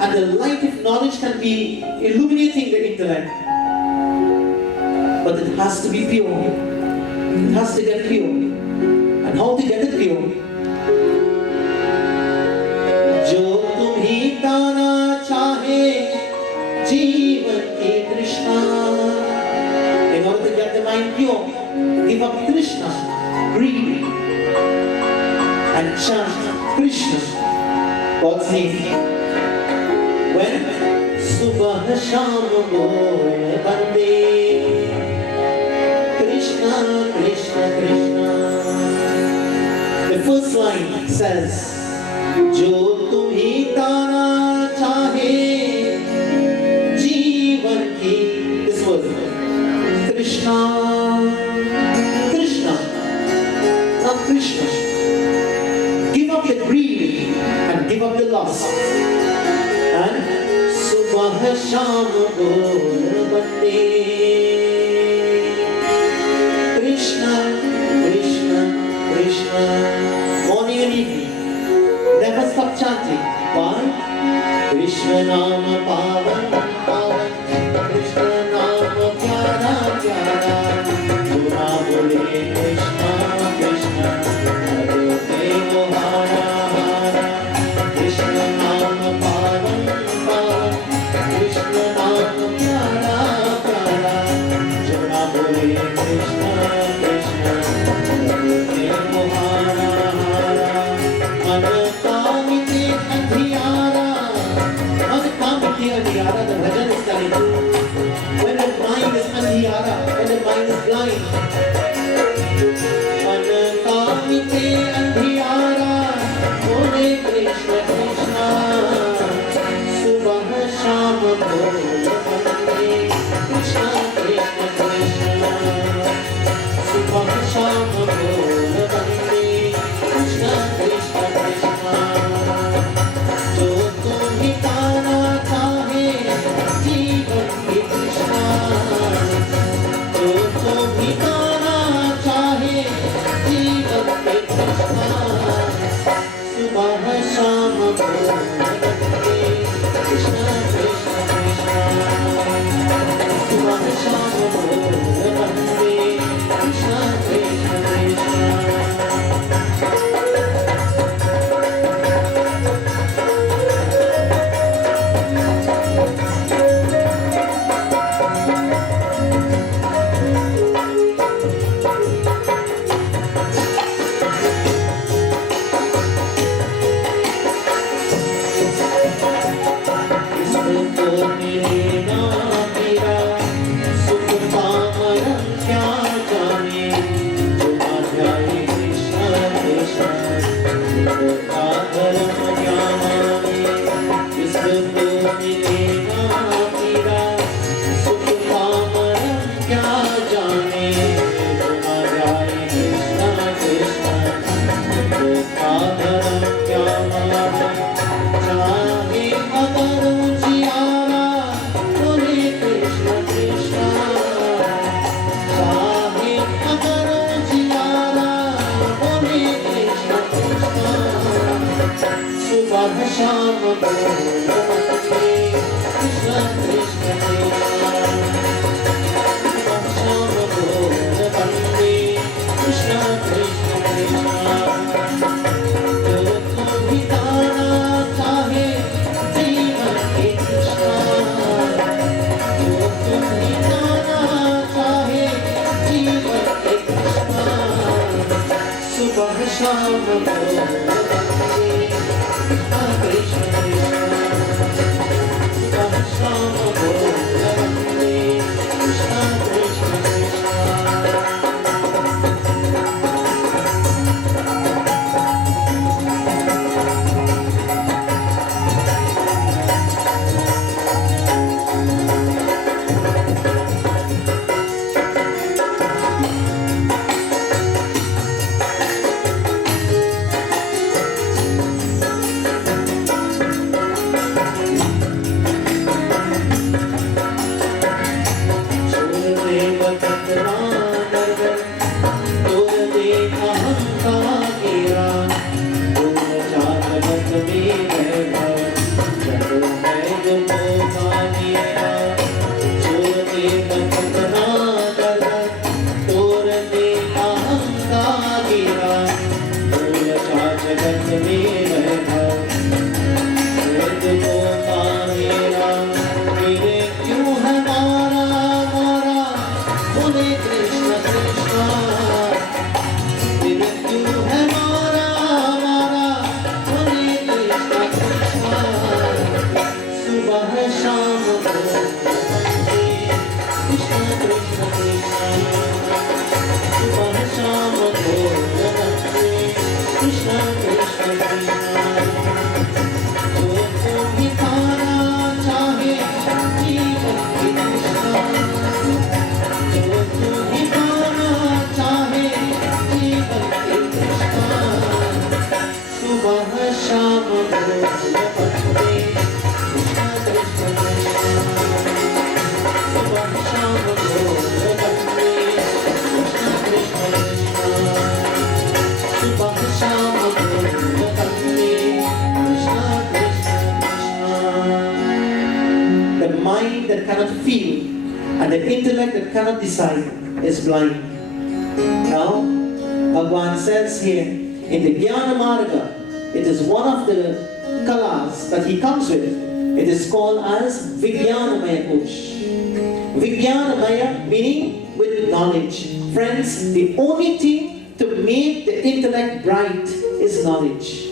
and the light of knowledge can be illuminating the intellect, but it has to be pure. It has to get pure. And how to get it pure? Jo tumhi tana chahe jeevan ki Krishna. In order to get the mind pure, give up Krishna, greed, and chant Krishna, God's name. When Subah Sham Bol Bande Krishna, Krishna, Krishna. The first line says, Jo tumhi tana chahe jeevan ki. This word, Krishna, Krishna, not Krishna. Give up the greed and give up the lust. And Subah Sham Bol Bande Krishna, Krishna, Krishna. Morning and evening. Never stop chanting. Why? Krishna Nama Pavan, Pavan. Krishna Nama Pyara, Pyara. Pura Bole Krishna, Krishna. Hare Hara, Hara. Krishna Nama Pavan, Pavan. Krishna Nama Pyara, Pyara. Pura Bole Krishna. The bhajan is telling when the mind is andhiyara, when the mind is blind. Manakamite andhiyara, Hare Krishna Krishna, Subah Sham Bol Bande Krishna, Krishna Krishna, Subah Sham Bol Bande Krishna, Krishna Krishna. Jo tumhi tana chahe jeevan ki Krishna, Jo tumhi tana मिले ना मेरा सुख पामरम क्या जाने जो ना जाए कृष्ण कृष्ण का धर्म क्या माने विश्व को मिले ना मेरा सुख पामरम क्या जाने जो ना जाए कृष्ण कृष्ण का धर्म क्या माने चाहे अगर जियारा बोले कृष्ण कृष्ण चाहे अगर जियारा बोले कृष्ण कृष्ण सुबह शाम बोल कृष्ण कृष्ण कृष्ण सुबह शाम बोल बंदे कृष्ण कृष्ण कृष्ण जो तू भी गाना चाहे जीवन के कृष्ण जो तुम भी गाना चाहे जीवन के कृष्ण सुबह शाम बोल बंदे कृष्ण कृष्ण सुबह शाम बोल बंदे Krishna Krishna Krishna That cannot feel and the intellect that cannot decide is blind. Now, Bhagavan says here in the Jnana Marga, it is one of the kalas that he comes with. It is called as Vijnanamaya Kosh. Vijnanamaya meaning with knowledge. Friends, the only thing to make the intellect bright is knowledge.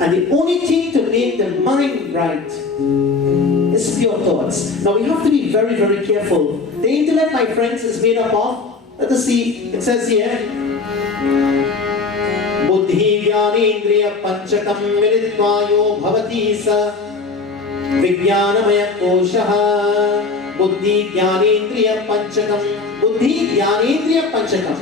And the only thing to make the mind bright is pure thoughts. Now we have to be very, very careful. The intellect, my friends, is made up of, let us see, it says here, Buddhi Jnanendriya Panchakam Militvayo Bhavati Sa Vijnanamaya Koshaha Buddhi Jnanendriya Panchakam Buddhi Jnanendriya Panchakam.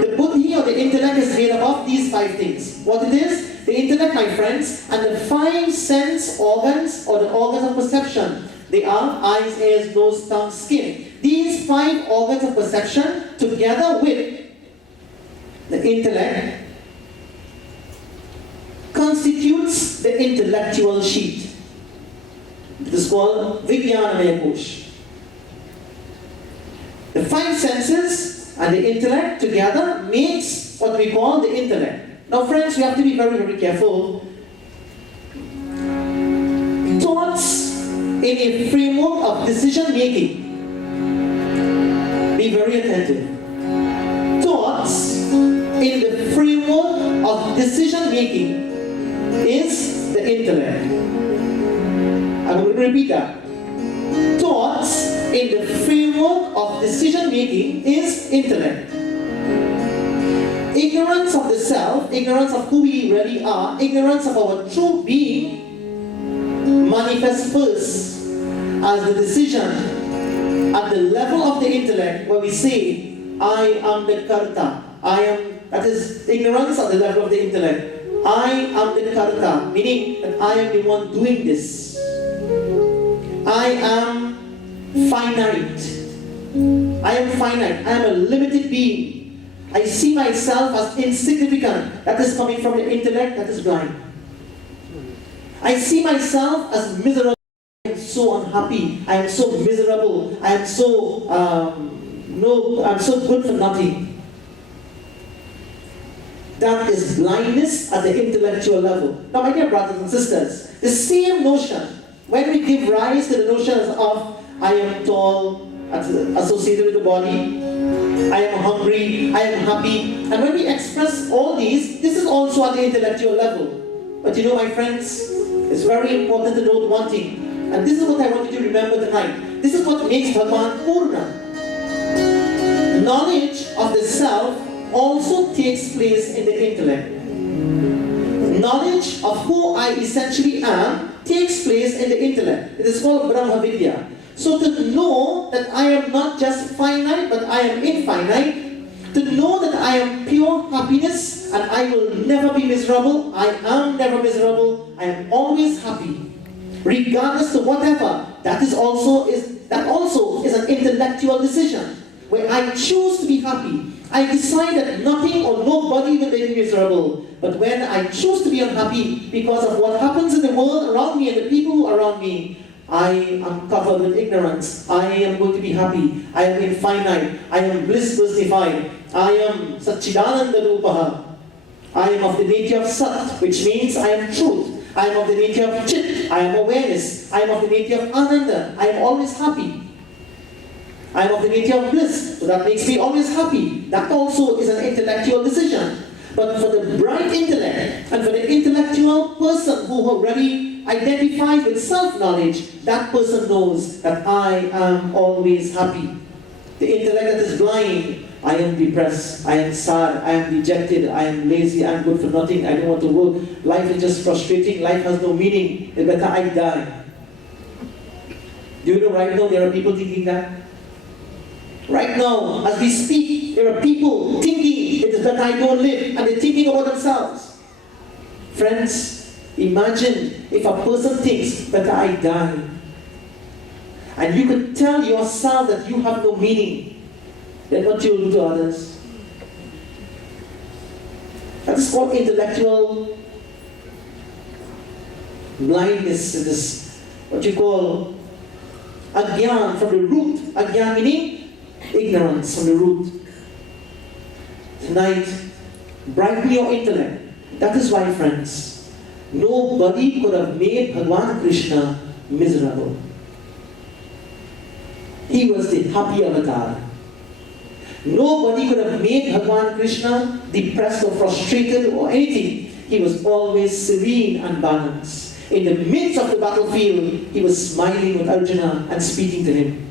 The buddhi or the intellect is made up of these five things. What it is? The intellect, my friends, and the five sense organs or the organs of perception. They are eyes, ears, nose, tongue, skin. These five organs of perception together with the intellect constitutes the intellectual sheet. It is called Vijnanamaya Kosh. The five senses and the intellect together makes what we call the intellect. Now friends, we have to be very, very careful. Thoughts in a framework of decision making. Be very attentive. Thoughts in the framework of decision making is the intellect. I'm going to repeat that. Thoughts in the framework of decision making is intellect. Ignorance of the self, ignorance of who we really are, ignorance of our true being manifests first as the decision at the level of the intellect where we say, I am the karta. That is ignorance at the level of the intellect. I am the karta, meaning that I am the one doing this. I am finite. I am finite. I am a limited being. I see myself as insignificant. That is coming from the intellect that is blind. I see myself as miserable. I am so unhappy. I am so miserable. I am so I'm so good for nothing. That is blindness at the intellectual level. Now, my dear brothers and sisters, the same notion, when we give rise to the notions of I am tall, associated with the body, I am hungry, I am happy, and when we express all these, this is also at the intellectual level. But you know, my friends, it's very important to note one thing, and this is what I want you to remember tonight. This is what makes Bhagavan Purna. Knowledge of the self also takes place in the intellect. Knowledge of who I essentially am takes place in the intellect. It is called Brahma Vidya. So to know that I am not just finite, but I am infinite, to know that I am pure happiness and I will never be miserable, I am never miserable, I am always happy, regardless of whatever, that also is an intellectual decision, where I choose to be happy. I decide that nothing or nobody will make me miserable. But when I choose to be unhappy because of what happens in the world around me and the people who are around me, I am covered with ignorance. I am going to be happy. I am infinite. I am bliss personified. I am Satchidananda Rupaha. I am of the nature of Sat, which means I am truth. I am of the nature of Chit. I am awareness. I am of the nature of Ananda. I am always happy. I am of the nature of bliss, so that makes me always happy. That also is an intellectual decision. But for the bright intellect, and for the intellectual person who already identifies with self-knowledge, that person knows that I am always happy. The intellect that is blind, I am depressed, I am sad, I am dejected, I am lazy, I am good for nothing, I don't want to work, life is just frustrating, life has no meaning, it's better I die. Do you know right now there are people thinking that? Right now, as we speak, there are people thinking it is that I don't live, and they're thinking about themselves. Friends, imagine if a person thinks that I die, and you could tell yourself that you have no meaning, then what you will do to others? That is called intellectual blindness. It is what you call agyan from the root. Agyan meaning ignorance from the root. Tonight, brighten your intellect. That is why, friends, nobody could have made Bhagavan Krishna miserable. He was the happy avatar. Nobody could have made Bhagavan Krishna depressed or frustrated or anything. He was always serene and balanced. In the midst of the battlefield, he was smiling with Arjuna and speaking to him.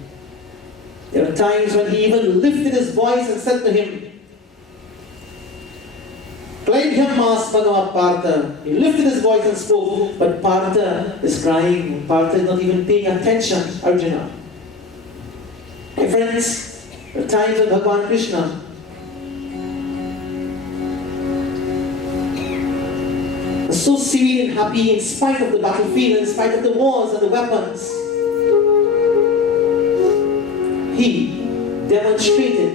There were times when he even lifted his voice and said to him, Klaidhyam mas Bhagavad Partha. He lifted his voice and spoke, but Partha is crying. Partha is not even paying attention, Arjuna. My friends, there are times when Bhagavan Krishna was so serene and happy in spite of the battlefield, in spite of the wars and the weapons. He demonstrated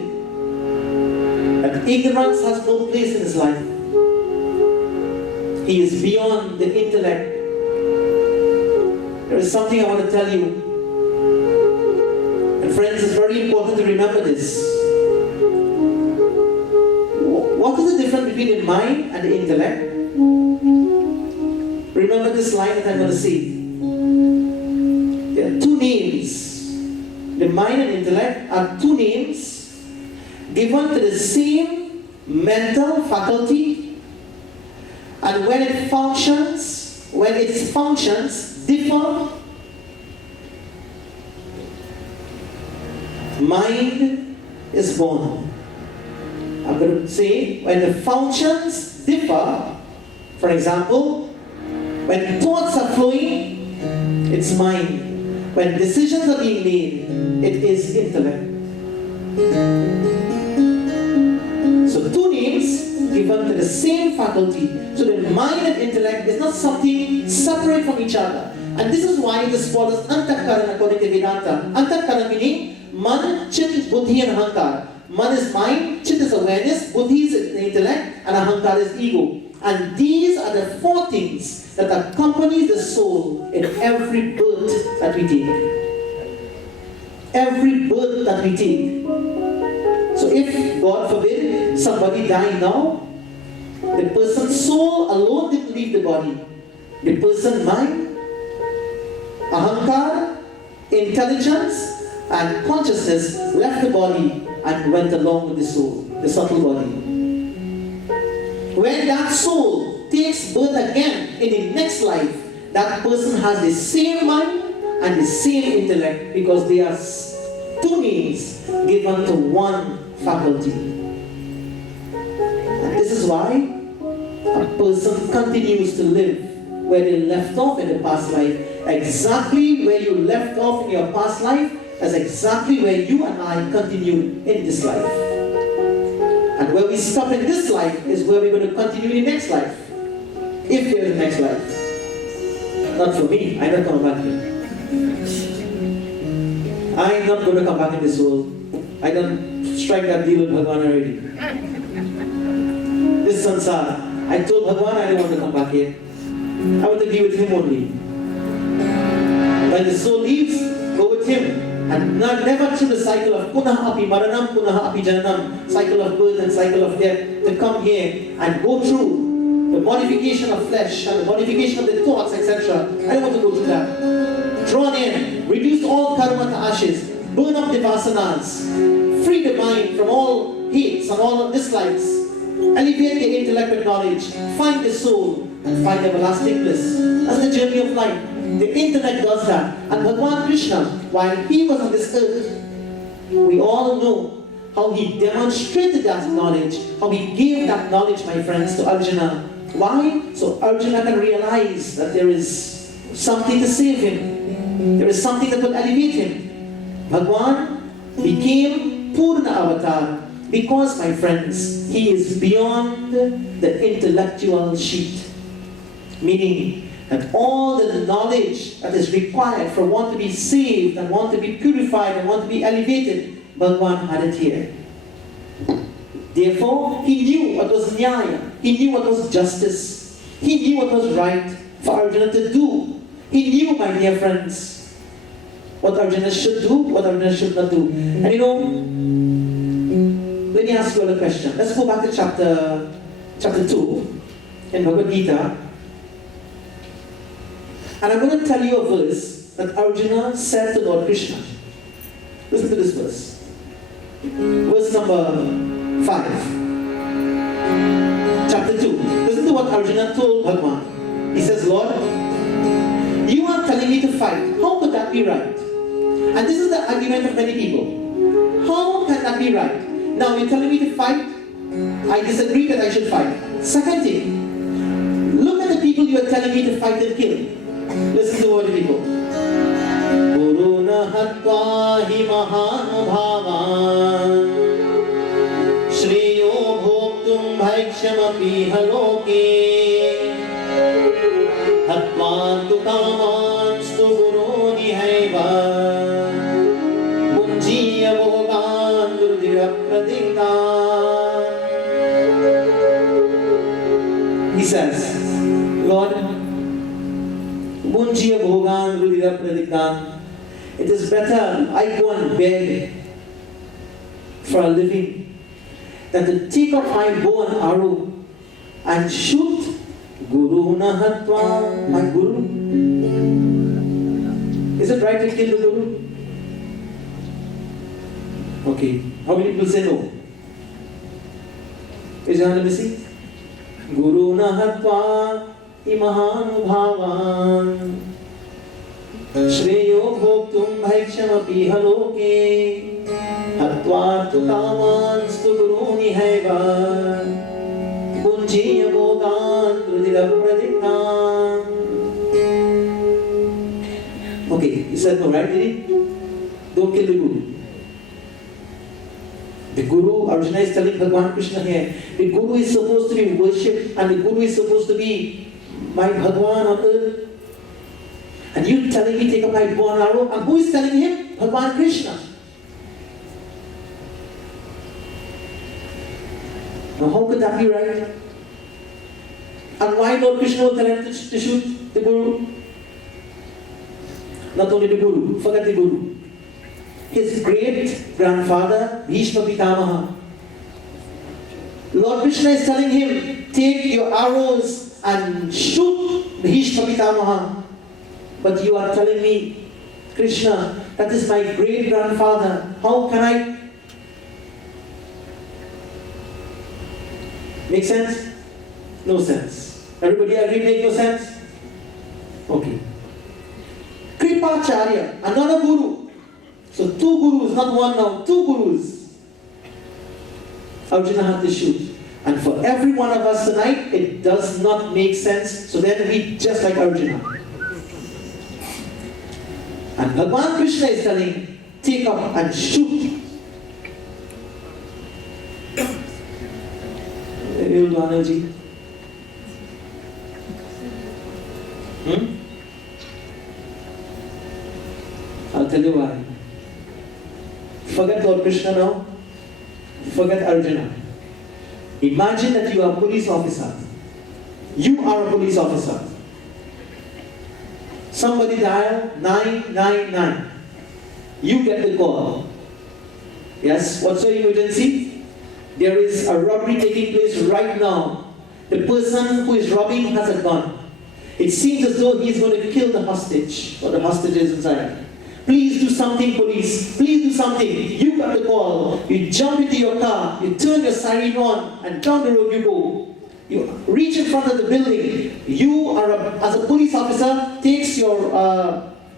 that ignorance has no place in his life. He is beyond the intellect. There is something I want to tell you. And friends, it's very important to remember this. What is the difference between the mind and the intellect? Remember this line that I'm going to say. There are two names. The mind and intellect are two names given to the same mental faculty, and when its functions differ mind is born. I'm going to say when the functions differ, for example, when thoughts are flowing, it's mind. When decisions are being made, it is intellect. So two names given to the same faculty. So the mind and intellect is not something separate from each other. And this is why this follows Antakaran according to Vedanta. Antakaran meaning man, chit, buddhi and ahankar. Man is mind, chit is awareness, buddhi is the intellect, and ahankar is ego. And these are the four things that accompany the soul in every birth that we take. Every birth that we take. So if, God forbid, somebody died now, the person's soul alone didn't leave the body. The person's mind, ahankar, intelligence, and consciousness left the body and went along with the soul, the subtle body. When that soul takes birth again in the next life, that person has the same mind and the same intellect because they are two names given to one faculty. And this is why a person continues to live where they left off in the past life. Exactly where you left off in your past life is exactly where you and I continue in this life. And where we stop in this life is where we're going to continue in the next life. If there is a next life. Not for me, I'm not coming back here. I'm not going to come back in this world. I don't strike that deal with Bhagwan already. This sansar, I told Bhagwan I don't want to come back here. I want to be with him only. When the soul leaves, go with him. And never through the cycle of punaha api maranam, punaha api jananam, cycle of birth and cycle of death, to come here and go through the modification of flesh and the modification of the thoughts, etc. I don't want to go through that. Drawn in, reduce all karma to ashes, burn up the vasanas, free the mind from all hates and all dislikes, elevate the intellect with knowledge, find the soul, and find everlasting bliss. That's the journey of life. The intellect does that. And Bhagwan Krishna, while he was on this earth, we all know how he demonstrated that knowledge, how he gave that knowledge, my friends, to Arjuna. Why? So Arjuna can realize that there is something to save him. There is something that will elevate him. Bhagwan became Purna Avatar because, my friends, he is beyond the intellectual sheet. Meaning that all the knowledge that is required for one to be saved and one to be purified and one to be elevated, Bhagwan had it here. Therefore, he knew what was nyaya. He knew what was justice. He knew what was right for Arjuna to do. He knew, my dear friends, what Arjuna should do, what Arjuna should not do. And you know, let me ask you all a question. Let's go back to chapter 2 in Bhagavad Gita. And I'm going to tell you a verse that Arjuna said to Lord Krishna. Listen to this verse. Verse number 5. Chapter 2. Listen to what Arjuna told Bhagwan. He says, Lord, you are telling me to fight. How could that be right? And this is the argument of many people. How can that be right? Now you're telling me to fight. I disagree that I should fight. Second thing, look at the people you are telling me to fight and kill. Listen to what the people. Guru nahatva hi mahanubhavan Shreyo bhoktum bhaikshyamapi haloke Hatvan tu kaman stu guru nihaiva Munjiya bhogan durdira pradikta. He says, Lord, it is better I go and beg for a living than to take up my bow and arrow and shoot Guru Nahatva, my Guru. Is it right to kill the Guru? Okay. How many people say no? Is your hand missing? Guru Nahatva Imahanubhavan Shreyo bhoktum bhaikshyamapi haloke. Atvartu kamanstu guruni haivan Punjiya bogan krudila pradikam. Okay, he said no, right? Did he? Don't kill the Guru. The Guru, Arjuna is telling Bhagavan Krishna here, the Guru is supposed to be worshipped and the Guru is supposed to be my Bhagavan on earth. And you telling me take up my bow and arrow, and who is telling him? Bhagavan Krishna. Now how could that be right? And why Lord Krishna will tell him to shoot the Guru? Not only the Guru, forget the Guru. His great-grandfather, Bhishma Pitamaha. Lord Krishna is telling him, take your arrows and shoot Bhishma Pitamaha. But you are telling me, Krishna, that is my great-grandfather. How can I? Make sense? No sense. Everybody agree make no sense? Okay. Kripacharya, another Guru. So two Gurus, not one now, two Gurus. Arjuna had to shoot. And for every one of us tonight, it does not make sense. So then we just like Arjuna. And Bhagavan Krishna is telling, take up and shoot. I'll tell you why. Forget Lord Krishna now. Forget Arjuna. Imagine that you are a police officer. You are a police officer. Somebody dial 999. You get the call. Yes, what's your emergency? There is a robbery taking place right now. The person who is robbing has a gun. It seems as though he is going to kill the hostage or the hostages inside. Please do something, police. Please do something. You got the call. You jump into your car. You turn your siren on, and down the road you go. You reach in front of the building. You are, as a police officer, takes your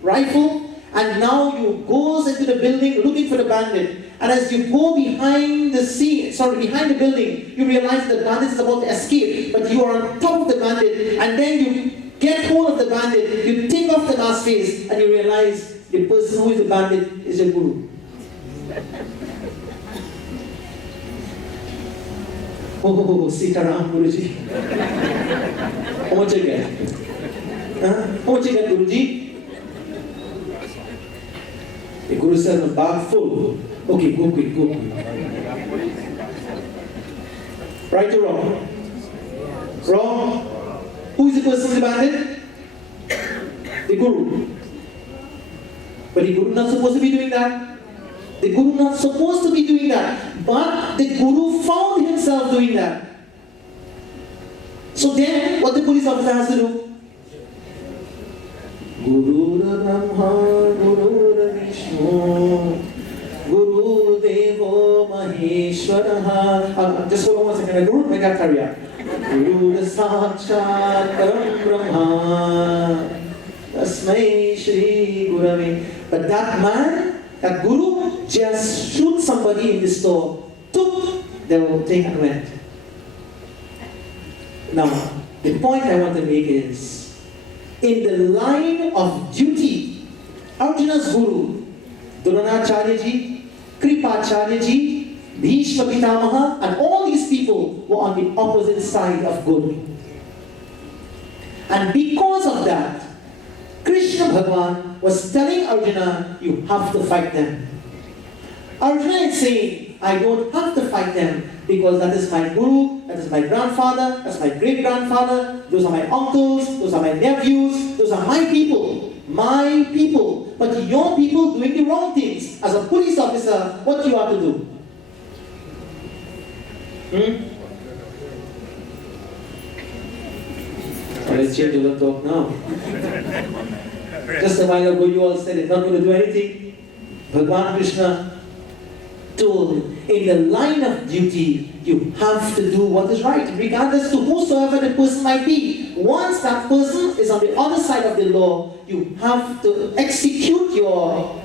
rifle, and now you goes into the building looking for the bandit. And as you go behind the building, you realize the bandit is about to escape, but you are on top of the bandit, and then you get hold of the bandit, you take off the mask face, and you realize the person who is the bandit is your Guru. Oh, Sitaram Guruji. How much you get? How much you get, Guruji? The Guru said, a bag full. Okay, go quick, go quick. Right or wrong? Wrong. Who is the person who is the bandit? The Guru. But the Guru not supposed to be doing that. The Guru not supposed to be doing that. But the Guru found himself doing that. So then, what the police officer has to do? Guru Brahma, Guru Vishnu, Guru Devo Maheshwaraha. Just hold on 1 second. Guru Megakarya. Guru Sakshat Param Brahma. Tasmai Shri Gurave. But that man, that Guru, just shoot somebody in the store. Took the thing and went. Now, the point I want to make is, in the line of duty, Arjuna's Guru, Dronacharyaji, Kripacharyaji, Bhishma Pitamaha, and all these people were on the opposite side of good. And because of that, Krishna Bhagavan was telling Arjuna, you have to fight them. Arjuna is saying, I don't have to fight them because that is my Guru, that is my grandfather, that's my great-grandfather, those are my uncles, those are my nephews, those are my people. My people. But your people doing the wrong things. As a police officer, what do you have to do? Let's change the talk now. Just a while ago you all said it's not going to do anything. Bhagavan Krishna told, in the line of duty, you have to do what is right, regardless to whosoever the person might be. Once that person is on the other side of the law, you have to execute your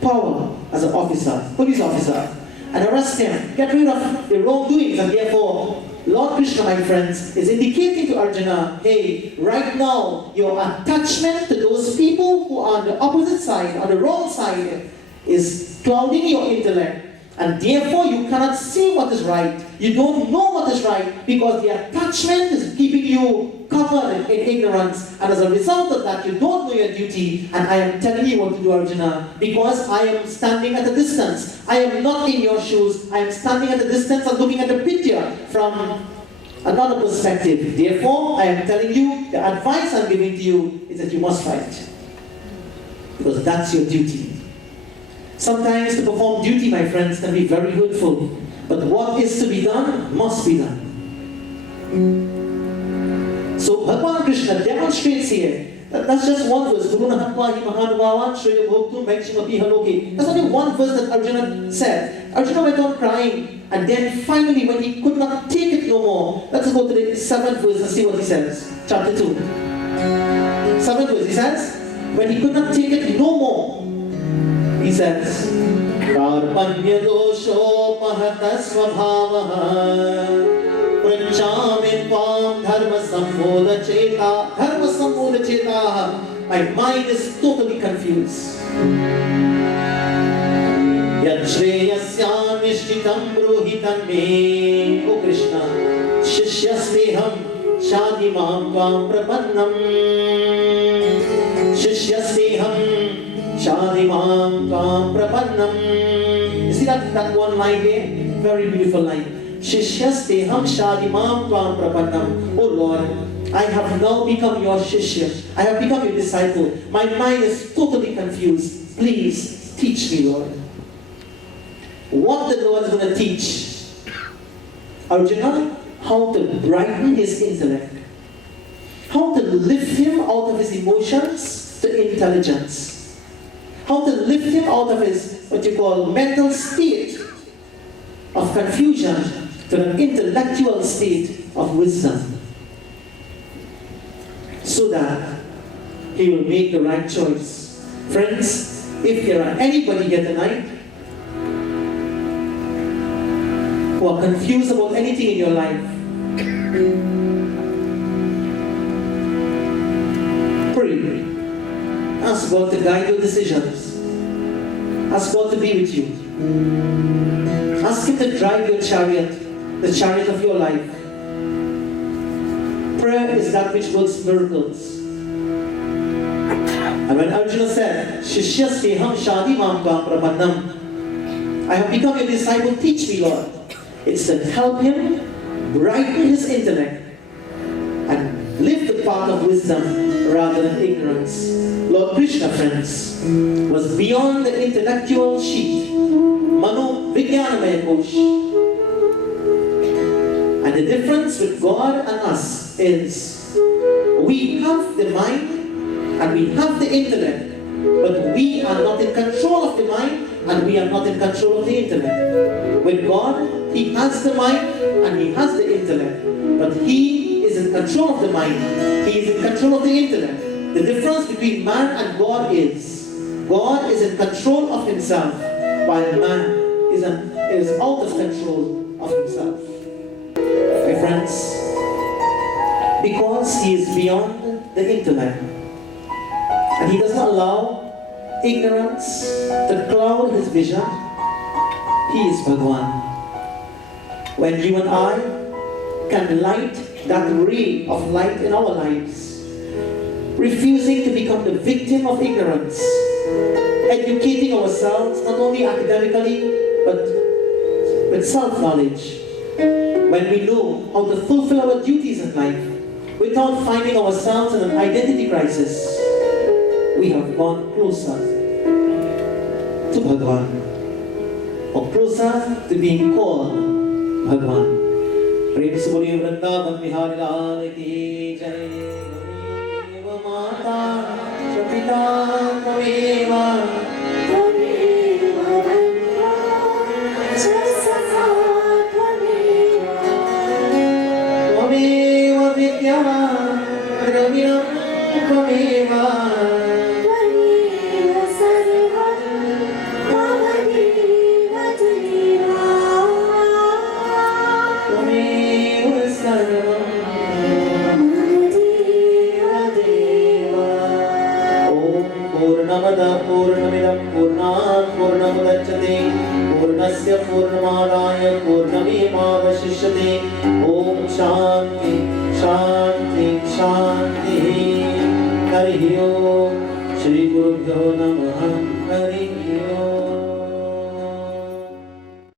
power. as an officer, police officer, and arrest him, get rid of the wrongdoings, and therefore Lord Krishna, my friends, is indicating to Arjuna, hey, right now, your attachment to those people who are on the opposite side, on the wrong side, is clouding your intellect, and therefore you cannot see what is right. You don't know what is right because the attachment is keeping you covered in ignorance, and as a result of that, you don't know your duty, and I am telling you what to do, Arjuna, because I am standing at a distance. I am not in your shoes. I am standing at a distance and looking at the picture from another perspective. Therefore, I am telling you, the advice I am giving to you is that you must fight, because that's your duty. Sometimes to perform duty, my friends, can be very hurtful, but what is to be done must be done. So Bhagavan Krishna demonstrates here that that's just one verse. That's only one verse that Arjuna said. Arjuna went on crying, and then finally, when he could not take it no more, let's go to the 7th verse and see what he says. Chapter 2. 7th verse, he says, when he could not take it no more, he says, Karpanya dosho pahata svabhavaha Pranchamin tvam dharma sambodha cheta. My mind is totally confused. Yad shreyasya nishchitam bruhitam me. O Krishna, shishyasteham shadimam tvam prapannam. Shishyasteham shadimam tvam prapannam. You see that one line there? Very beautiful line. Shishyasteham shadimam tvam prapannam. Oh Lord, I have now become your shishya. I have become your disciple. My mind is totally confused. Please teach me, Lord. What the Lord is going to teach Arjuna? How to brighten his intellect. How to lift him out of his emotions to intelligence. How to lift him out of his, what you call, mental state of confusion to an intellectual state of wisdom, so that he will make the right choice. Friends, if there are anybody here tonight who are confused about anything in your life, pray. Ask God to guide your decisions. Ask God to be with you. Ask Him to drive your chariot, the chariot of your life. Prayer is that which works miracles. And when Arjuna said, Shishyasteham shadimam tvam prapannam, I have become your disciple, teach me, Lord. It's to help him brighten his intellect and live the path of wisdom rather than ignorance. Lord Krishna, friends, was beyond the intellectual sheet, Mano Vijnanamaya Kosh. And the difference with God and us is we have the mind and we have the intellect, but we are not in control of the mind and we are not in control of the intellect. With God, He has the mind and He has the intellect, but He is in control of the mind. He is in control of the intellect. The difference between man and God is in control of himself, while man is out of control of himself. My friends, because He is beyond the intellect, and He does not allow ignorance to cloud His vision, He is Bhagavan. When you and I can light that ray of light in our lives, refusing to become the victim of ignorance, educating ourselves not only academically but with self-knowledge, when we know how to fulfill our duties in life without finding ourselves in an identity crisis, we have gone closer to Bhagavan, or closer to being called Bhagavan. Prem Suri Vrindavan Bihari Lal Ki Jai. Gameva Mata Chapita Gameva Gameva Vidyama Ravyam Gameva Gameva Sarvam पूर्णमिदं पूर्णात् पूर्णमुदच्यते पूर्णस्य पूर्णमादाय पूर्णमेवावशिष्यते ॐ शान्ति शान्ति शान्तिः हरिः ओम् श्री गुरुभ्यो नमः हरिः ओम्